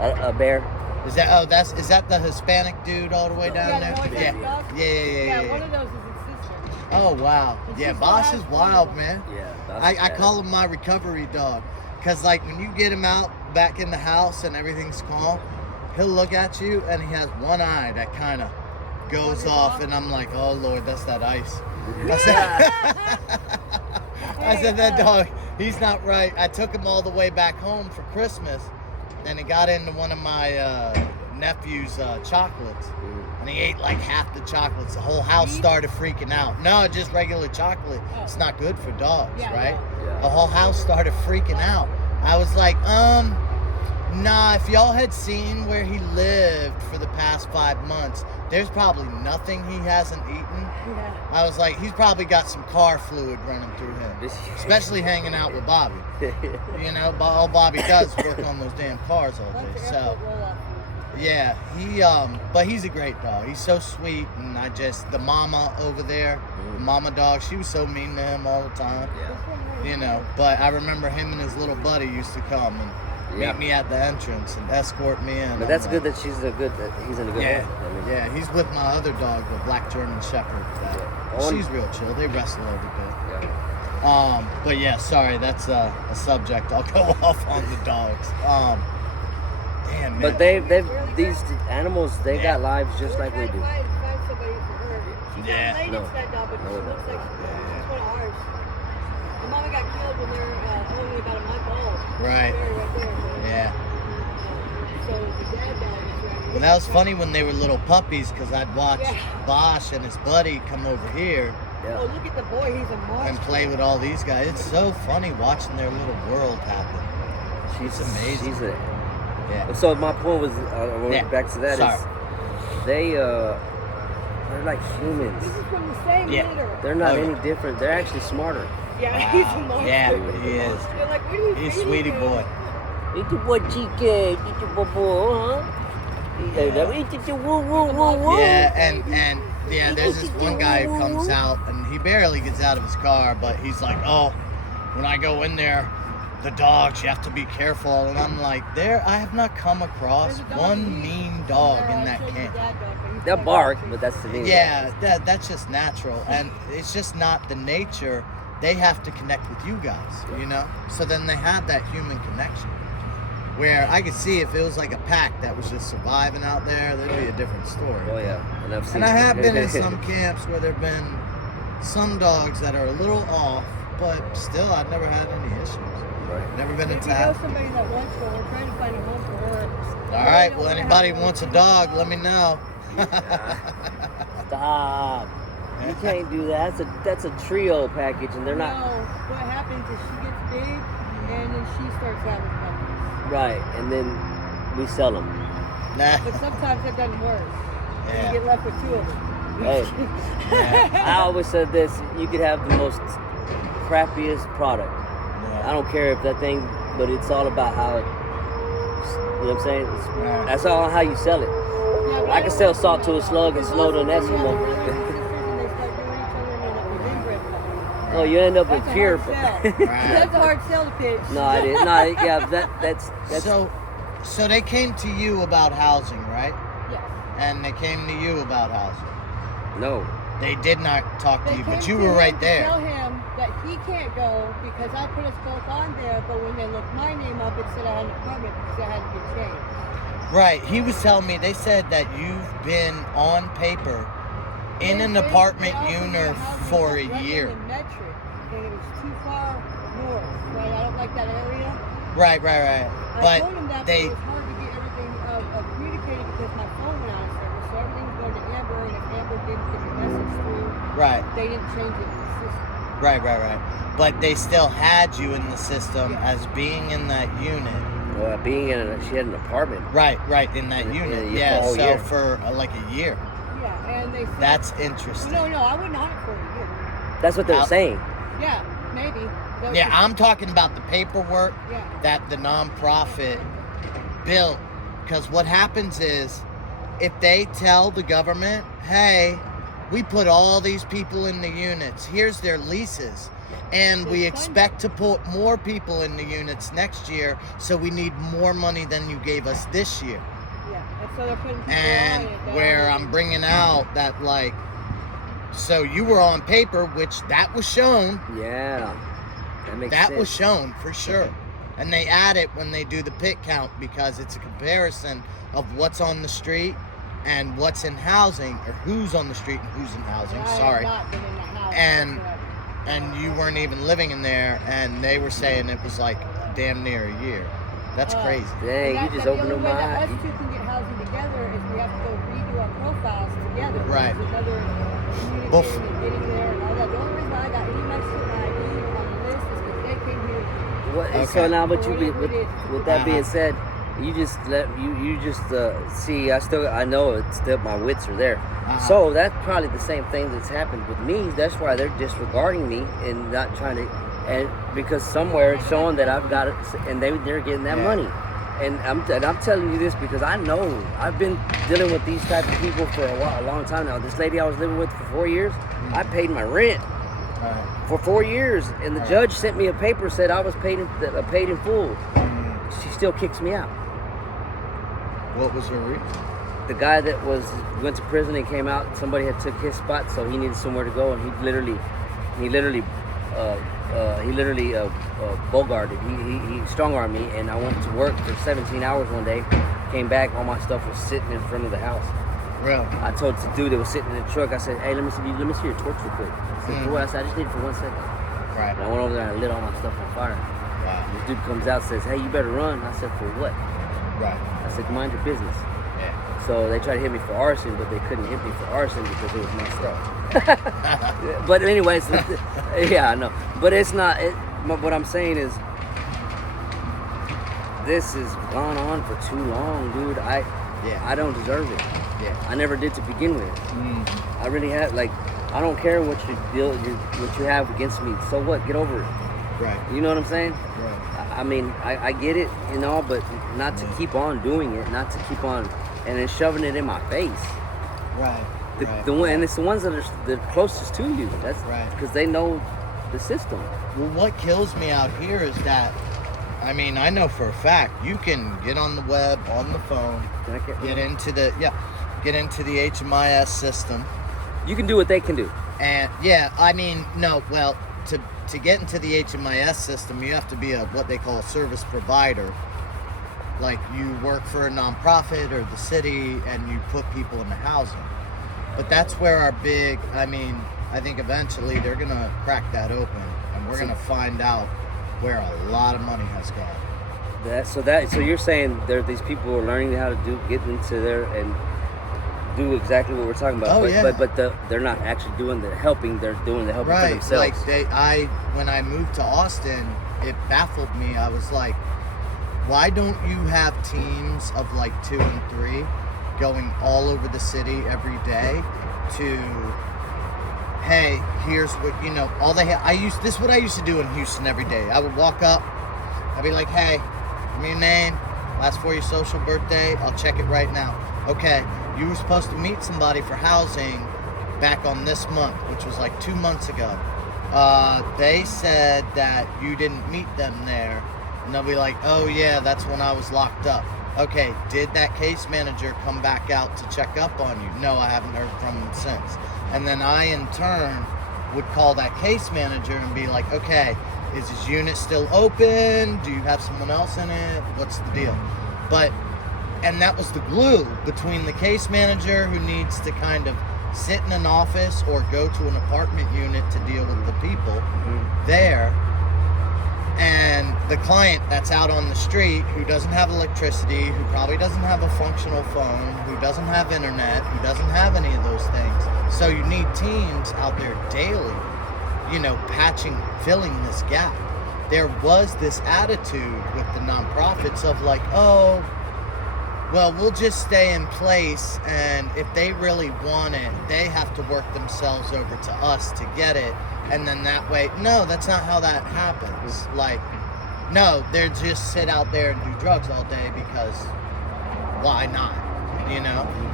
and A bear. Is that the Hispanic dude all the way down Yeah, there? the one with Yeah. the dog? Yeah. one of those is his sister. Oh, wow. And Yeah, she Bosch still is has wild, one. man. Yeah. I call him my recovery dog. Because, like, when you get him out back in the house and everything's calm, he'll look at you and he has one eye that kind of goes off. And I'm like, oh, Lord, that's that ice. I said, that dog, he's not right. I took him all the way back home for Christmas. And he got into one of my nephew's chocolates. And he ate like half the chocolates. The whole house started freaking out. No, just regular chocolate. It's not good for dogs, right? Yeah. The whole house started freaking out. I was like, nah, if y'all had seen where he lived for the past 5 months, there's probably nothing he hasn't eaten. Yeah. I was like, he's probably got some car fluid running through him, especially hanging out with Bobby. You know, all Bobby does is work on those damn cars all day. So, yeah, but he's a great dog. He's so sweet, and the mama over there, the mama dog, she was so mean to him all the time. Yeah. You know, but I remember him and his little buddy used to come and meet me at the entrance and escort me in. But that's good that he's in a good home. I mean, Yeah, he's with my other dog, the black German Shepherd. She's real chill. They wrestle every day. Yeah. But yeah, sorry, that's a subject. I'll go off on the dogs. Damn, man. But these animals, they got lives just like we do. Find somebody for her. She's Yeah. not related to that dog, but she looks like she's one of ours. The mama got killed when they were only about a month old. Right. Right there. Yeah. So the dad dog is right. Well, that was funny when they were little puppies because I'd watch Bosch and his buddy come over here Yeah. Oh, look at the boy. He's a monster. and play with all these guys. It's so funny watching their little world happen. She's amazing. Yeah. So my point was, back to that, Sorry. is they're like humans. This is from the same litter. They're not any different. They're actually smarter. Yeah, he's a monster. Yeah, he is. They're like, what are you He's feeding sweetie him? boy. Eat your boy chicken. Eat your bobo, huh? Eat your woo woo woo woo. Yeah, and there's this one guy who comes out and he barely gets out of his car, but he's like, oh, when I go in there, the dogs, you have to be careful. And I'm like, I have not come across one mean dog in that camp. They'll bark, but that's the thing. Yeah, that's just natural, and it's just not the nature. They have to connect with you guys, you know? So then they have that human connection. Where I could see if it was like a pack that was just surviving out there, there'd be a different story. Oh yeah, And I have been in some camps where there've been some dogs that are a little off, but still I've never had any issues. Right. Never been If you know attacked. somebody that wants one, we're trying to find a home for her. All right, well, anybody wants a dog, let me know. Stop. You can't do that. That's a trio package, and they're not. No, what happens is she gets big, and then she starts having puppies. Right, and then we sell them. Nah. But sometimes it doesn't work. Yeah. You get left with 2 of them. Hey, I always said this: you could have the most crappiest product. I don't care if that thing, but it's all about how it. You know what I'm saying? That's all how you sell it. Yeah, I can sell salt to a slug and slow to an Eskimo. Oh, you end up with fear. That's a hard sell to pitch. No, it is. No, yeah, that's So they came to you about housing, right? Yes. And they came to you about housing. no. They did not talk to They you, came but you to were him right to there. Tell him that he can't go because I put us both on there, but when they looked my name up, it said I had an apartment because it hadn't been changed. Right. He was telling me, they said that you've been on paper in an apartment unit for a year. And it was too far north, right? I don't like that area. Right. I But told him that, but it was hard to get everything communicated because my phone went out of service, so everything was going to Amber, and if Amber didn't get the message through, right. they didn't change it in the system. Right. But they still had you in the system as being in that unit. Well, she had an apartment. Right, in that unit. Yeah, for a so year. for like a year. Yeah, and they said, That's interesting. No, I wouldn't on it for a year. That's what they were saying. Yeah, maybe. Yeah, I'm talking about the paperwork Yeah. that the nonprofit built. Because what happens is, if they tell the government, hey, we put all these people in the units, here's their leases, and we expect to put more people in the units next year, so we need more money than you gave us this year. Yeah, and so they're putting people And on it. where I'm bringing out that, like, so you were on paper, which that was shown. Yeah. That makes That sense. was shown for sure. And they add it when they do the pit count because it's a comparison of what's on the street and what's in housing, or who's on the street and who's in housing. I Sorry. have not been in the house. And- whatsoever. And you weren't even living in there, and they were saying it was like damn near a year. That's crazy. Dang, you just opened up my The only way that eyes. us two can get housing together is we have to go redo our profiles together. Right. There's another Well, communicating and getting there and all that. The only reason I got any Mexican ID on the list is because they came here. What, Okay. So now, but Or whatever it is. with that being said, you just see. I know it's still my wits are there. So that's probably the same thing that's happened with me. That's why they're disregarding me and not trying to, and because somewhere it's showing that I've got it, and they're getting that money. And I'm telling you this because I know I've been dealing with these type of people for a long time now. This lady I was living with for 4 years, I paid my rent for 4 years, and the judge sent me a paper said I was paid in full. She still kicks me out. What was her reason? The guy that went to prison and came out, somebody had took his spot, so he needed somewhere to go, and he literally bogarted. He strong-armed me, and I went to work for 17 hours one day. Came back, all my stuff was sitting in front of the house. Really? I told the dude that was sitting in the truck, I said, "Hey, let me see your torch real quick." I said, "For what?" I said, "I just need it for 1 second." Right. And I went over there and I lit all my stuff on fire. Wow. This dude comes out, says, "Hey, you better run." I said, "For what?" Right. I said, "Mind your business." Yeah. So they tried to hit me for arson, but they couldn't hit me for arson because it was my stuff. But anyways, yeah, I know. But it's not. What I'm saying is, this has gone on for too long, dude. I don't deserve it. Yeah. I never did to begin with. I really had I don't care what what you have against me. So what? Get over it. Right. You know what I'm saying? Right. I mean, I get it, but not to keep on doing it, not to keep on and then shoving it in my face. Right. And it's the ones that are the closest to you. That's Right. because they know the system. Well, what kills me out here is that, I mean, I know for a fact you can get on the web, on the phone, get into the HMIS system. You can do what they can do. And yeah, I mean, no, well, to get into the HMIS system, you have to be what they call a service provider. Like you work for a nonprofit or the city and you put people into housing. But that's where our I think eventually they're going to crack that open and we're going to find out where a lot of money has gone. So you're saying these people are learning how to get into there and do exactly what we're talking about. But they're not actually doing the helping. They're doing the helping for themselves. Like when I moved to Austin, it baffled me. I was like, why don't you have teams of like 2 and 3 going all over the city every day to, hey, here's what, all they have. This is what I used to do in Houston every day. I would walk up, I'd be like, hey, give me your name, last 4 of your social birthday, I'll check it right now. Okay, you were supposed to meet somebody for housing back on this month, which was like 2 months ago. They said that you didn't meet them there, and they'll be like, oh yeah, that's when I was locked up. Okay, did that case manager come back out to check up on you? No, I haven't heard from him since. And then I, in turn, would call that case manager and be like, okay, is his unit still open? Do you have someone else in it? What's the deal? And that was the glue between the case manager, who needs to kind of sit in an office or go to an apartment unit to deal with the people there, and the client that's out on the street, who doesn't have electricity, who probably doesn't have a functional phone, who doesn't have internet, who doesn't have any of those things. So you need teams out there daily, filling this gap. There was this attitude with the nonprofits of like, oh, well, we'll just stay in place, and if they really want it, they have to work themselves over to us to get it, and then that way, no, that's not how that happens. Like, no, they just sit out there and do drugs all day because why not?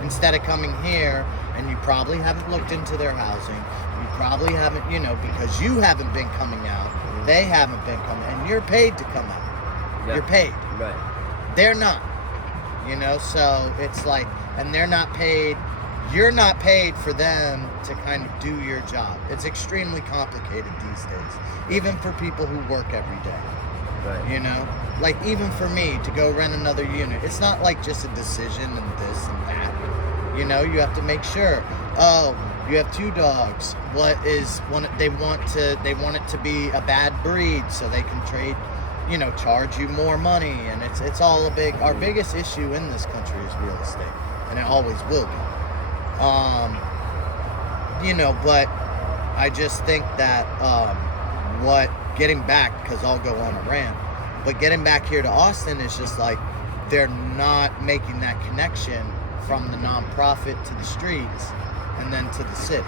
Instead of coming here, and you probably haven't looked into their housing, you probably haven't, because you haven't been coming out, they haven't been coming, and you're paid to come out. Yeah. You're paid. Right. They're not. So it's like, and they're not paid, you're not paid for them to kind of do your job. It's extremely complicated these days, even for people who work every day. Right. Like even for me to go rent another unit, it's not like just a decision and this and that. You have to make sure, oh, you have 2 dogs. What is one? They want it to be a bad breed so they can trade, charge you more money, and it's all our biggest issue in this country is real estate, and it always will be. But I just think that getting back, because I'll go on a rant, but getting back here to Austin is just like, they're not making that connection from the nonprofit to the streets and then to the city.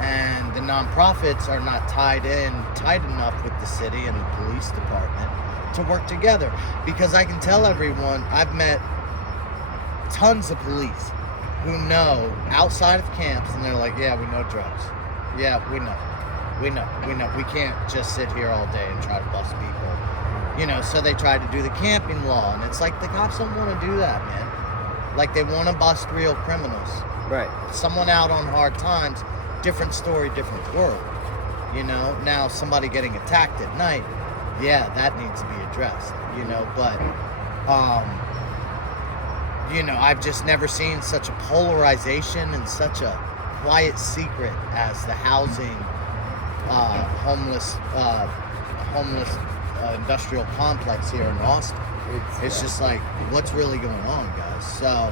And the nonprofits are not tied enough with the city and the police department to work together. Because I can tell everyone, I've met tons of police who know outside of camps, and they're like, yeah, we know drugs. Yeah, we know. We can't just sit here all day and try to bust people. So they try to do the camping law, and it's like the cops don't want to do that, man. Like, they want to bust real criminals. Right. Someone out on hard times, different story, different world. Now somebody getting attacked at night, yeah, that needs to be addressed. But I've just never seen such a polarization and such a quiet secret as the housing, homeless industrial complex here in Austin. It's just like, what's really going on, guys? So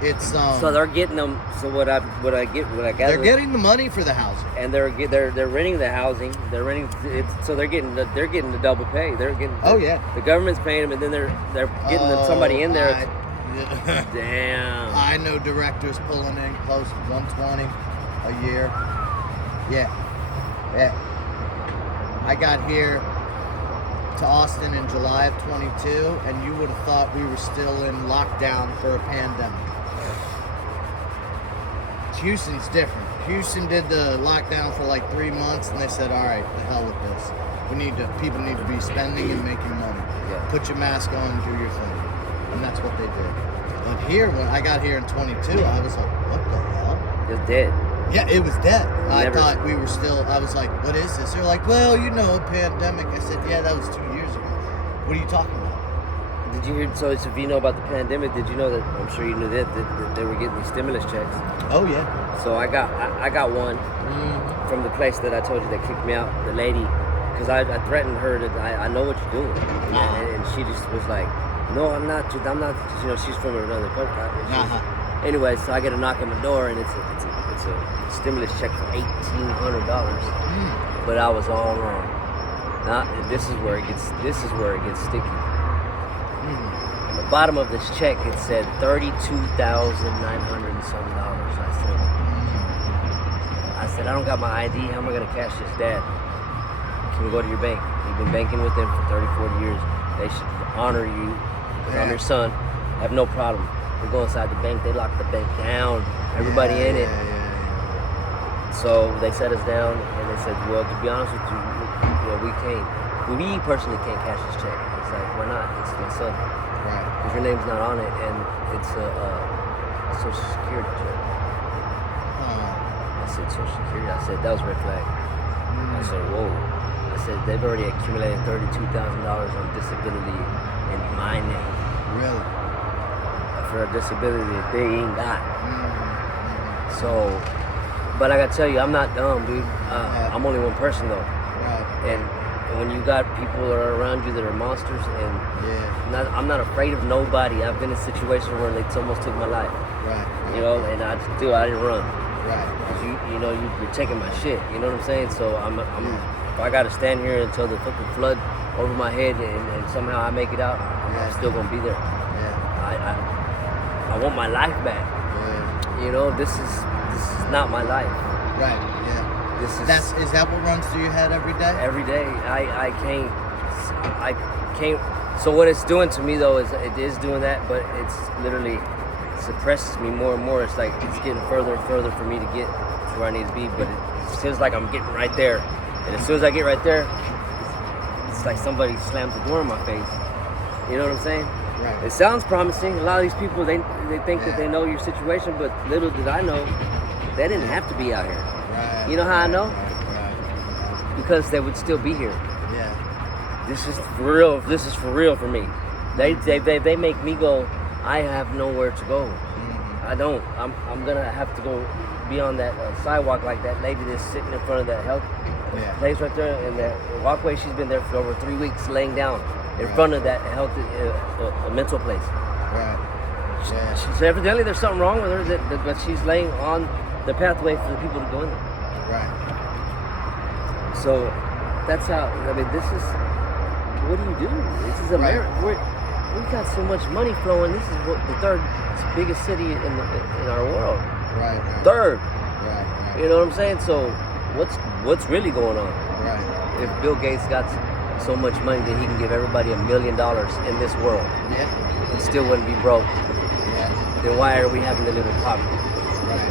it's so they're getting them. So what I gather, they're getting the money for the housing, and they're renting the housing. They're renting it, so they're getting the double pay. They're getting the government's paying them, and then they're getting somebody in there. Damn. I know directors pulling in close to $120 a year. Yeah. I got here to Austin in July of 22, and you would have thought we were still in lockdown for a pandemic. Houston's different. Houston did the lockdown for like 3 months, and they said, all right, the hell with this. People need to be spending and making money. Yeah. Put your mask on, do your thing. And that's what they did. But here, when I got here in 22, I was like, what the hell? It's dead. Yeah, it was dead. I thought we were still, I was like, what is this? They're like, well, a pandemic. I said, yeah, that was 2 years ago. What are you talking about? Did you hear, so if you know about the pandemic, did you know that, I'm sure you knew that they were getting these stimulus checks? Oh, yeah. So I got one from the place that I told you that kicked me out, the lady, because I threatened her that I know what you're doing. And she just was like, no, I'm not, she's from another country. Anyway, so I get a knock on the door, and it's a stimulus check for $1,800. But I was all wrong. Now, this is where it gets sticky. On the bottom of this check, it said $32,900 and some dollars. I said, I don't got my ID. How am I gonna cash this, Dad? Can we go to your bank? You've been banking with them for 30, 40 years. They should honor you because I'm your son. I have no problem. They go inside the bank. They lock the bank down. Everybody in it. So they set us down and they said, well, to be honest with you, we personally can't cash this check. It's like, why not? It's my son. Right. Because your name's not on it, and it's a Social Security check. I said, Social Security? I said, that was red flag. I said, whoa. I said, they've already accumulated $32,000 on disability in my name. Really? For a disability that they ain't got. So, but I gotta tell you, I'm not dumb, dude. I'm only one person though. Right. And when you got people that are around you that are monsters, and I'm not afraid of nobody. I've been in situations where they almost took my life. Right. You know, and I didn't run. Right. You're taking my shit. You know what I'm saying? So if I gotta stand here until the fucking flood over my head and somehow I make it out, I'm still gonna be there. Yeah. I want my life back. Yeah. You know, this is not my life. Right. Yeah. Is that what runs through your head every day? Every day. I can't. So what it's doing to me though is it is doing that, but it's literally suppresses me more and more. It's like it's getting further and further for me to get to where I need to be, but it feels like I'm getting right there. And as soon as I get right there, it's like somebody slams the door in my face. You know what I'm saying? Right. It sounds promising. A lot of these people, they think that they know your situation, but little did I know, they didn't have to be out here. Right. You know how I know? Right. Because they would still be here. Yeah. This is for real. This is for real for me. They make me go, I have nowhere to go. I don't. I'm gonna have to go be on that sidewalk like that lady that's sitting in front of that health place right there in that walkway. She's been there for over 3 weeks, laying down in front of that health mental place. Right. Yeah. She's evidently there's something wrong with her, but she's laying on the pathway for the people to go in there. Right. So that's how. I mean, this is. What do you do? This is America. We've got so much money flowing. This is what the third biggest city in our world. Right. Third. Right. You know what I'm saying? So what's really going on? Right. If Bill Gates got so much money that he can give everybody $1 million in this world, and still wouldn't be broke, then why are we having to live in poverty? Right.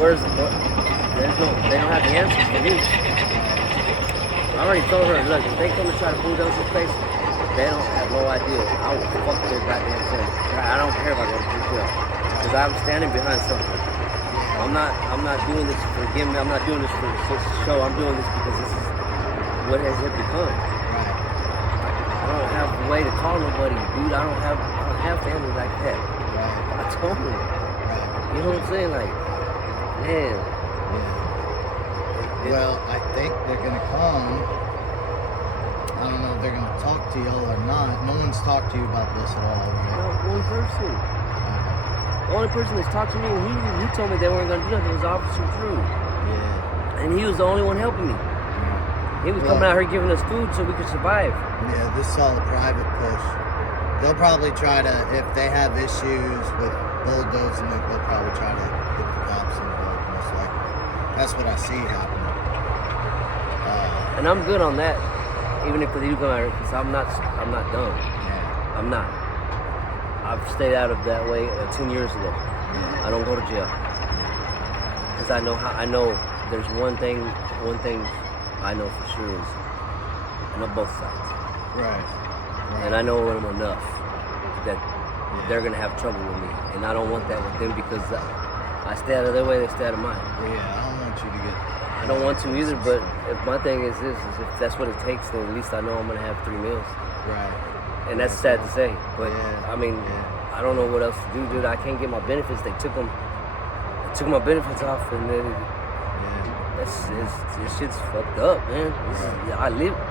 Where's they don't have the answers for me. I already told her, look, if they come and try to bulldoze this place, they don't have no idea. I will fuck their goddamn thing. I don't care if I go to jail, because I'm standing behind something. I'm not doing this for gimmick. I'm not doing this for show. I'm doing this because this is what has it become. Right. I don't have a way to call nobody, dude. I don't have family like that. Right. I told them. Right. You know what I'm saying? Like, man. Well, I think they're gonna come. I don't know if they're gonna talk to y'all or not. No one's talked to you about this at all, right? No, one person. The only person that's talked to me, he told me they weren't gonna do nothing, was Officer Drew. Yeah. And he was the only one helping me. He was coming out here giving us food so we could survive. Yeah, this is all a private push. They'll probably try to, if they have issues with bulldozing it, they'll probably try to get the cops involved, most likely. That's what I see happening. And I'm good on that, even if they do come out here, because I'm not dumb. Yeah. I'm not. I've stayed out of that way 10 years ago. Yeah. I don't go to jail. Because I know there's one thing I know for sure is I know both sides. Right. And I know them enough that they're going to have trouble with me. And I don't want that with them because I stay out of their way, they stay out of mine. Yeah, I don't want you to get... I don't want to either, but if my thing is this, is if that's what it takes, then at least I know I'm going to have 3 meals. Right. And that's sad to say, but I mean, Yeah. I don't know what else to do, dude. I can't get my benefits. They took my benefits off, and then this shit's fucked up, man.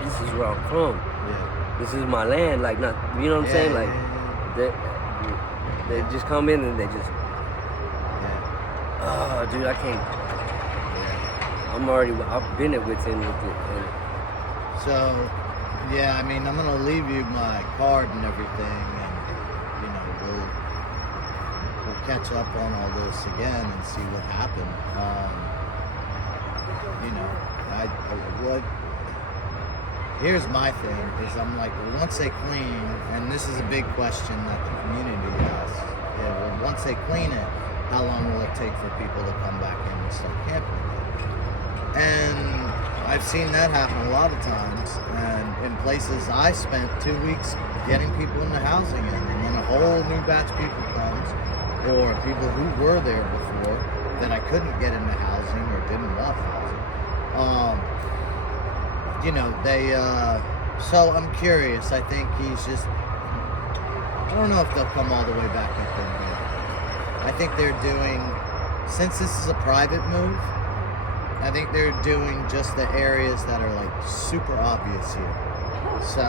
This is where I'm from. Yeah. This is my land, like not, you know what I'm saying? Like they just come in and they just, dude, I can't. I've been at wit's end with it. And So, yeah, I mean, I'm gonna leave you my card and everything, and you know, we'll catch up on all this again and see what happened. You know, here's my thing, is I'm like, well, once they clean, and this is a big question that the community has, yeah, well, once they clean it, how long will it take for people to come back in and start camping again? And I've seen that happen a lot of times, and in places I spent 2 weeks getting people into housing in, and then a whole new batch of people comes, or people who were there before that I couldn't get into housing or didn't want housing. You know, they, so I'm curious. I think he's just, I don't know if they'll come all the way back up in here. I think they're doing, since this is a private move, I think they're doing just the areas that are like super obvious here. So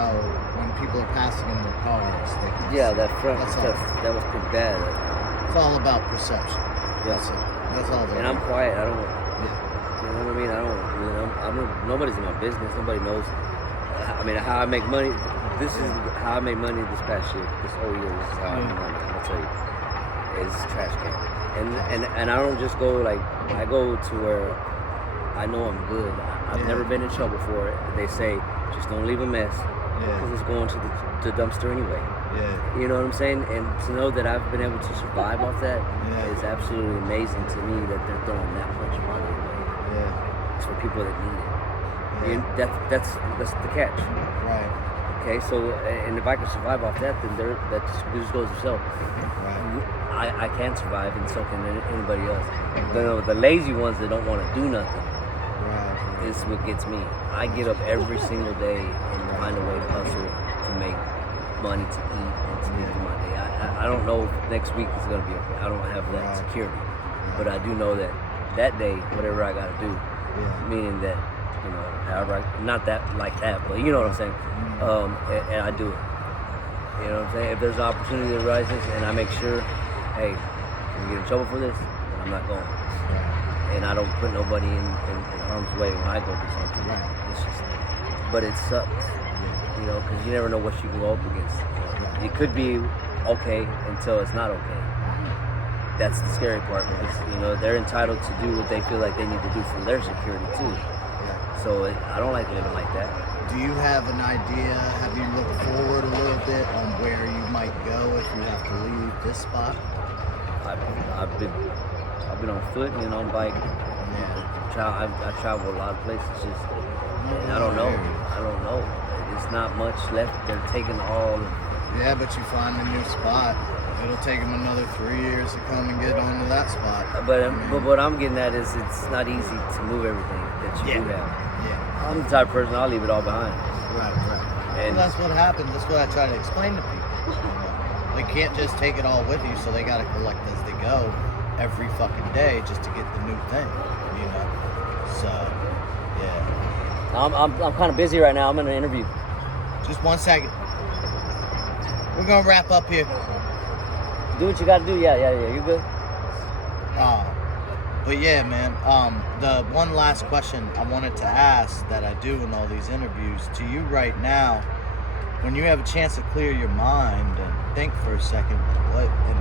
when people are passing in their cars, they can Yeah, see. that front That's stuff, all. that was pretty bad. It's all about perception. Yeah. That's it. That's all they're And I'm doing. quiet. I don't, Yeah. you know what I mean? I don't, nobody's in my business. Nobody knows. I mean, how I make money. This is how I made money this past year. This whole year, this is how I make money. I'll tell you. It's trash can. And I don't just go like, I go to where I know I'm good. I've never been in trouble for it. They say, just don't leave a mess. Because it's going to the dumpster anyway. Yeah. You know what I'm saying? And to know that I've been able to survive off that Yeah. is absolutely amazing to me that they're throwing that much money away. Yeah. It's for people that need it. Yeah. That's the catch. Right. Okay, so and if I can survive off that, then that just goes to show. Right. I can survive, and so can anybody else. The lazy ones that don't want to do nothing Right. is what gets me. I get up every single day and find a way to hustle to make money to eat and to get through my day. I don't know if next week is going to be okay. I don't have that security. But I do know that that day, whatever I got to do, meaning that, you know, however, not that like that, but you know what I'm saying, and I do it. You know what I'm saying? If there's an opportunity that arises and I make sure, hey, can we get in trouble for this? Then I'm not going. And I don't put nobody in harm's way when I go do something. Right. It's just, but it sucks, you know, because you never know what you can go up against. It could be okay until it's not okay. That's the scary part, because you know they're entitled to do what they feel like they need to do for their security too. So I don't like living like that. Do you have an idea? Have you looked forward a little bit on where you might go if you have to leave this spot? I've been on foot and on bike. I travel a lot of places. Just and I don't know. It's not much left. They're taking all. Yeah, but you find a new spot. It'll take them another 3 years to come and get onto that spot. But what I'm getting at is it's not easy to move everything that you do have. Yeah. I'm the type of person I'll leave it all behind. Right. And that's what happens. That's what I try to explain to people. You know? They can't just take it all with you, so they got to collect as they go every fucking day just to get the new thing. You know. So, yeah. I'm kind of busy right now. I'm in an interview. Just 1 second. We're gonna wrap up here. Do what you got to do. Yeah. You're good. But yeah, man. The one last question I wanted to ask that I do in all these interviews to you right now, when you have a chance to clear your mind and think for a second, what and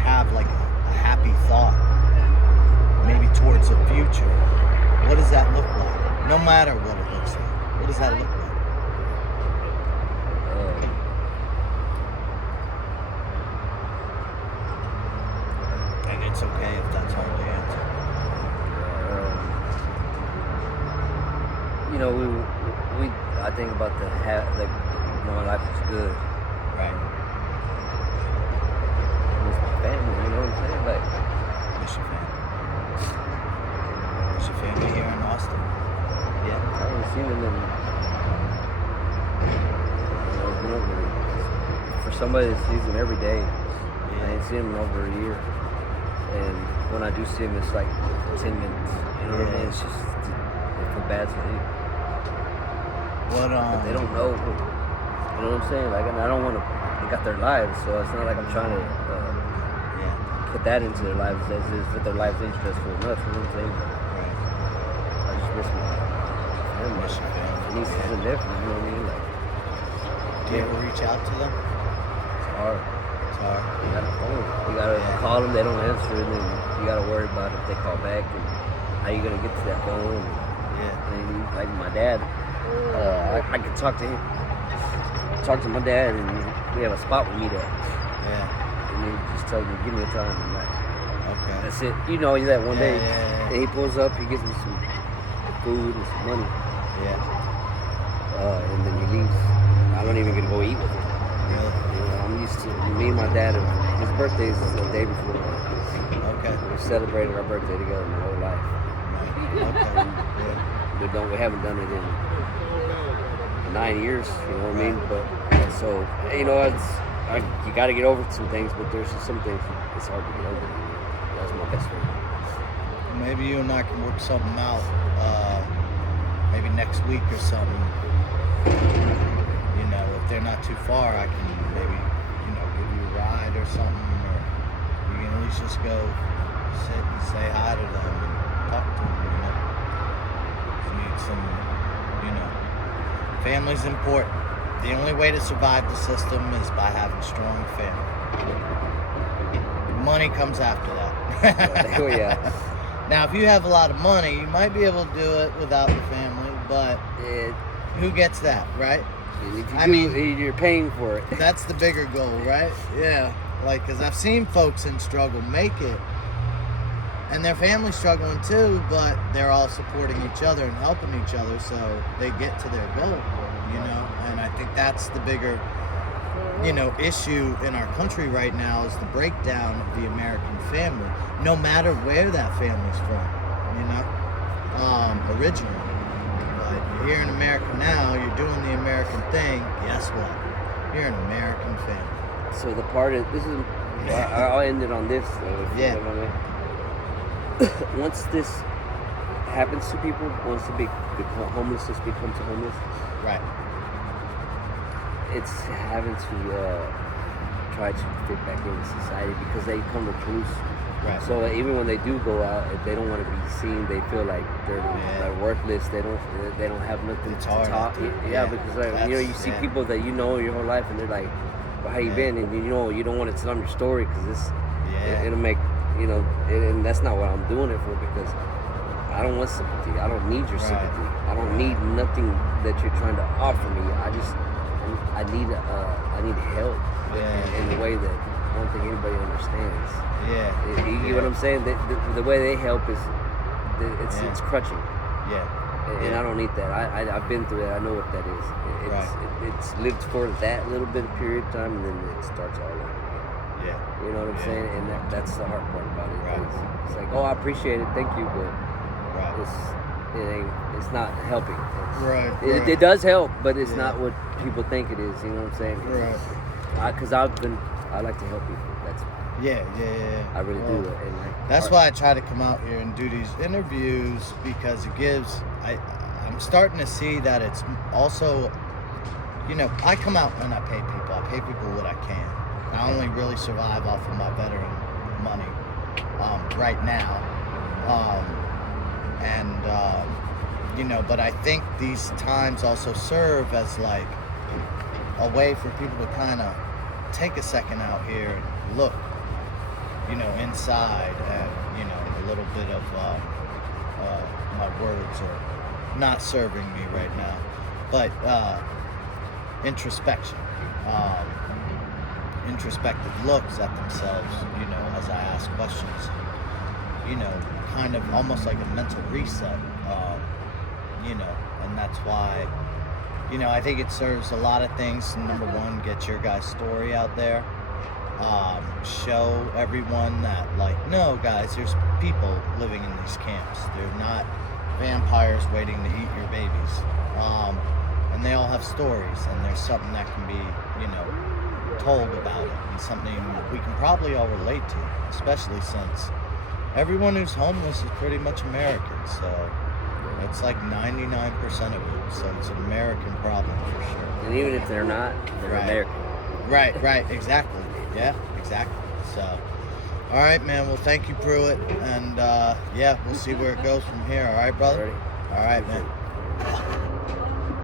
have like a happy thought, maybe towards the future. What does that look like? No matter what it looks like. What does that look like? And it's okay if that's hard to answer. You know, I think about my life is good. Right. It's my family, you know what I'm saying? Like, Miss your family. Miss your family here in Austin. Yeah. I haven't seen them in, for somebody that sees them every day, I ain't seen them in over a year. And when I do see them, it's like 10 minutes. You know what I mean? It's just, they feel bad for me. But they don't know. You know what I'm saying? Like, I don't want to. They got their lives, so it's not like I'm trying to put that into their lives as if their lives ain't stressful enough. You know what I'm saying? I just miss my family. Miss your family. My nieces and nephews. You know what I mean? Like, do you ever reach out to them? it's hard. It's hard. You gotta phone. You gotta call them. They don't answer, and then you gotta worry about if they call back and how you gonna get to that phone. Yeah. And like my dad, I can talk to him, talk to my dad, and we have a spot we meet at. Yeah. And he just tells me, give me a time. And Okay. that's it. You know, that one day, Yeah. and he pulls up, he gives me some food and some money, Yeah. and then he leaves. I don't even get to go eat with him. Really? You know, I'm used to, me and my dad, his birthday is the day before mine. Okay. We celebrated our birthday together my whole life. Okay. Yeah. We haven't done it in 9 years, you know what I mean? But so, you know, you got to get over some things, but there's just some things it's hard to get over. You know? That's my best friend. Maybe you and I can work something out. Maybe next week or something. You know, if they're not too far, I can maybe, you know, give you a ride or something, or you can at least just go sit and say hi to them and talk to them. You know, you need some, you know, family's important. The only way to survive the system is by having strong family. Money comes after that. Oh, yeah. Now, if you have a lot of money, you might be able to do it without the family, but who gets that, right? If you you're paying for it. That's the bigger goal, right? Yeah. Like, because I've seen folks in struggle make it, and their family's struggling too, but they're all supporting each other and helping each other, so they get to their goal, you know? And I think that's the bigger, you know, issue in our country right now is the breakdown of the American family, no matter where that family's from, you know, originally. But you're here in America now, you're doing the American thing, guess what? You're an American family. So the part of this is, I'll end it on this. Yeah. Once this happens to people, once the homelessness becomes homeless, Right. it's having to try to fit back into society because they come recluse. Right. So even when they do go out, if they don't want to be seen, they feel like they're like worthless. They don't have nothing It's to hard talk. to- Yeah, because you know, you see people that you know your whole life, and they're like, "Well, how you been?" And you know, you don't want to tell them your story because it'll make, you know, and that's not what I'm doing it for, because I don't want sympathy. I don't need your sympathy. I don't need nothing that you're trying to offer me. I need help in the way that I don't think anybody understands. Yeah. You get what I'm saying? The way they help is it's crutching. Yeah. And I don't need that. I've been through that. I know what that is. It's lived for that little bit of period of time, and then it starts all over again. Yeah. You know what I'm saying? And that's the hard part about it. Right. It's like, oh, I appreciate it, thank you, but Right. it's not helping. Right. It does help, but it's not what people think it is. You know what I'm saying? Right. Because I like to help people. That's Yeah. I really Well, do. And that's why I try to come out here and do these interviews, because it gives. I'm starting to see that it's also, you know, I come out and I pay people. I pay people what I can. I only really survive off of my veteran money right now, you know. But I think these times also serve as like a way for people to kind of take a second out here and look, you know, inside, and you know, a little bit of my words are not serving me right now, but introspection, introspective looks at themselves, you know, as I ask questions, you know, kind of almost like a mental reset, you know. And that's why, you know, I think it serves a lot of things. Number one, get your guys' story out there. Show everyone that, like, no, guys, there's people living in these camps. They're not vampires waiting to eat your babies. And they all have stories, and there's something that can be, you know, told about it, and something we can probably all relate to, especially since everyone who's homeless is pretty much American. So it's like 99% of it. So it's an American problem for sure. And even if they're not, they're American. Right, exactly. Yeah, exactly. So, all right, man. Well, thank you, Pruitt. And, yeah, we'll see where it goes from here. All right, brother? Ready? All right, man.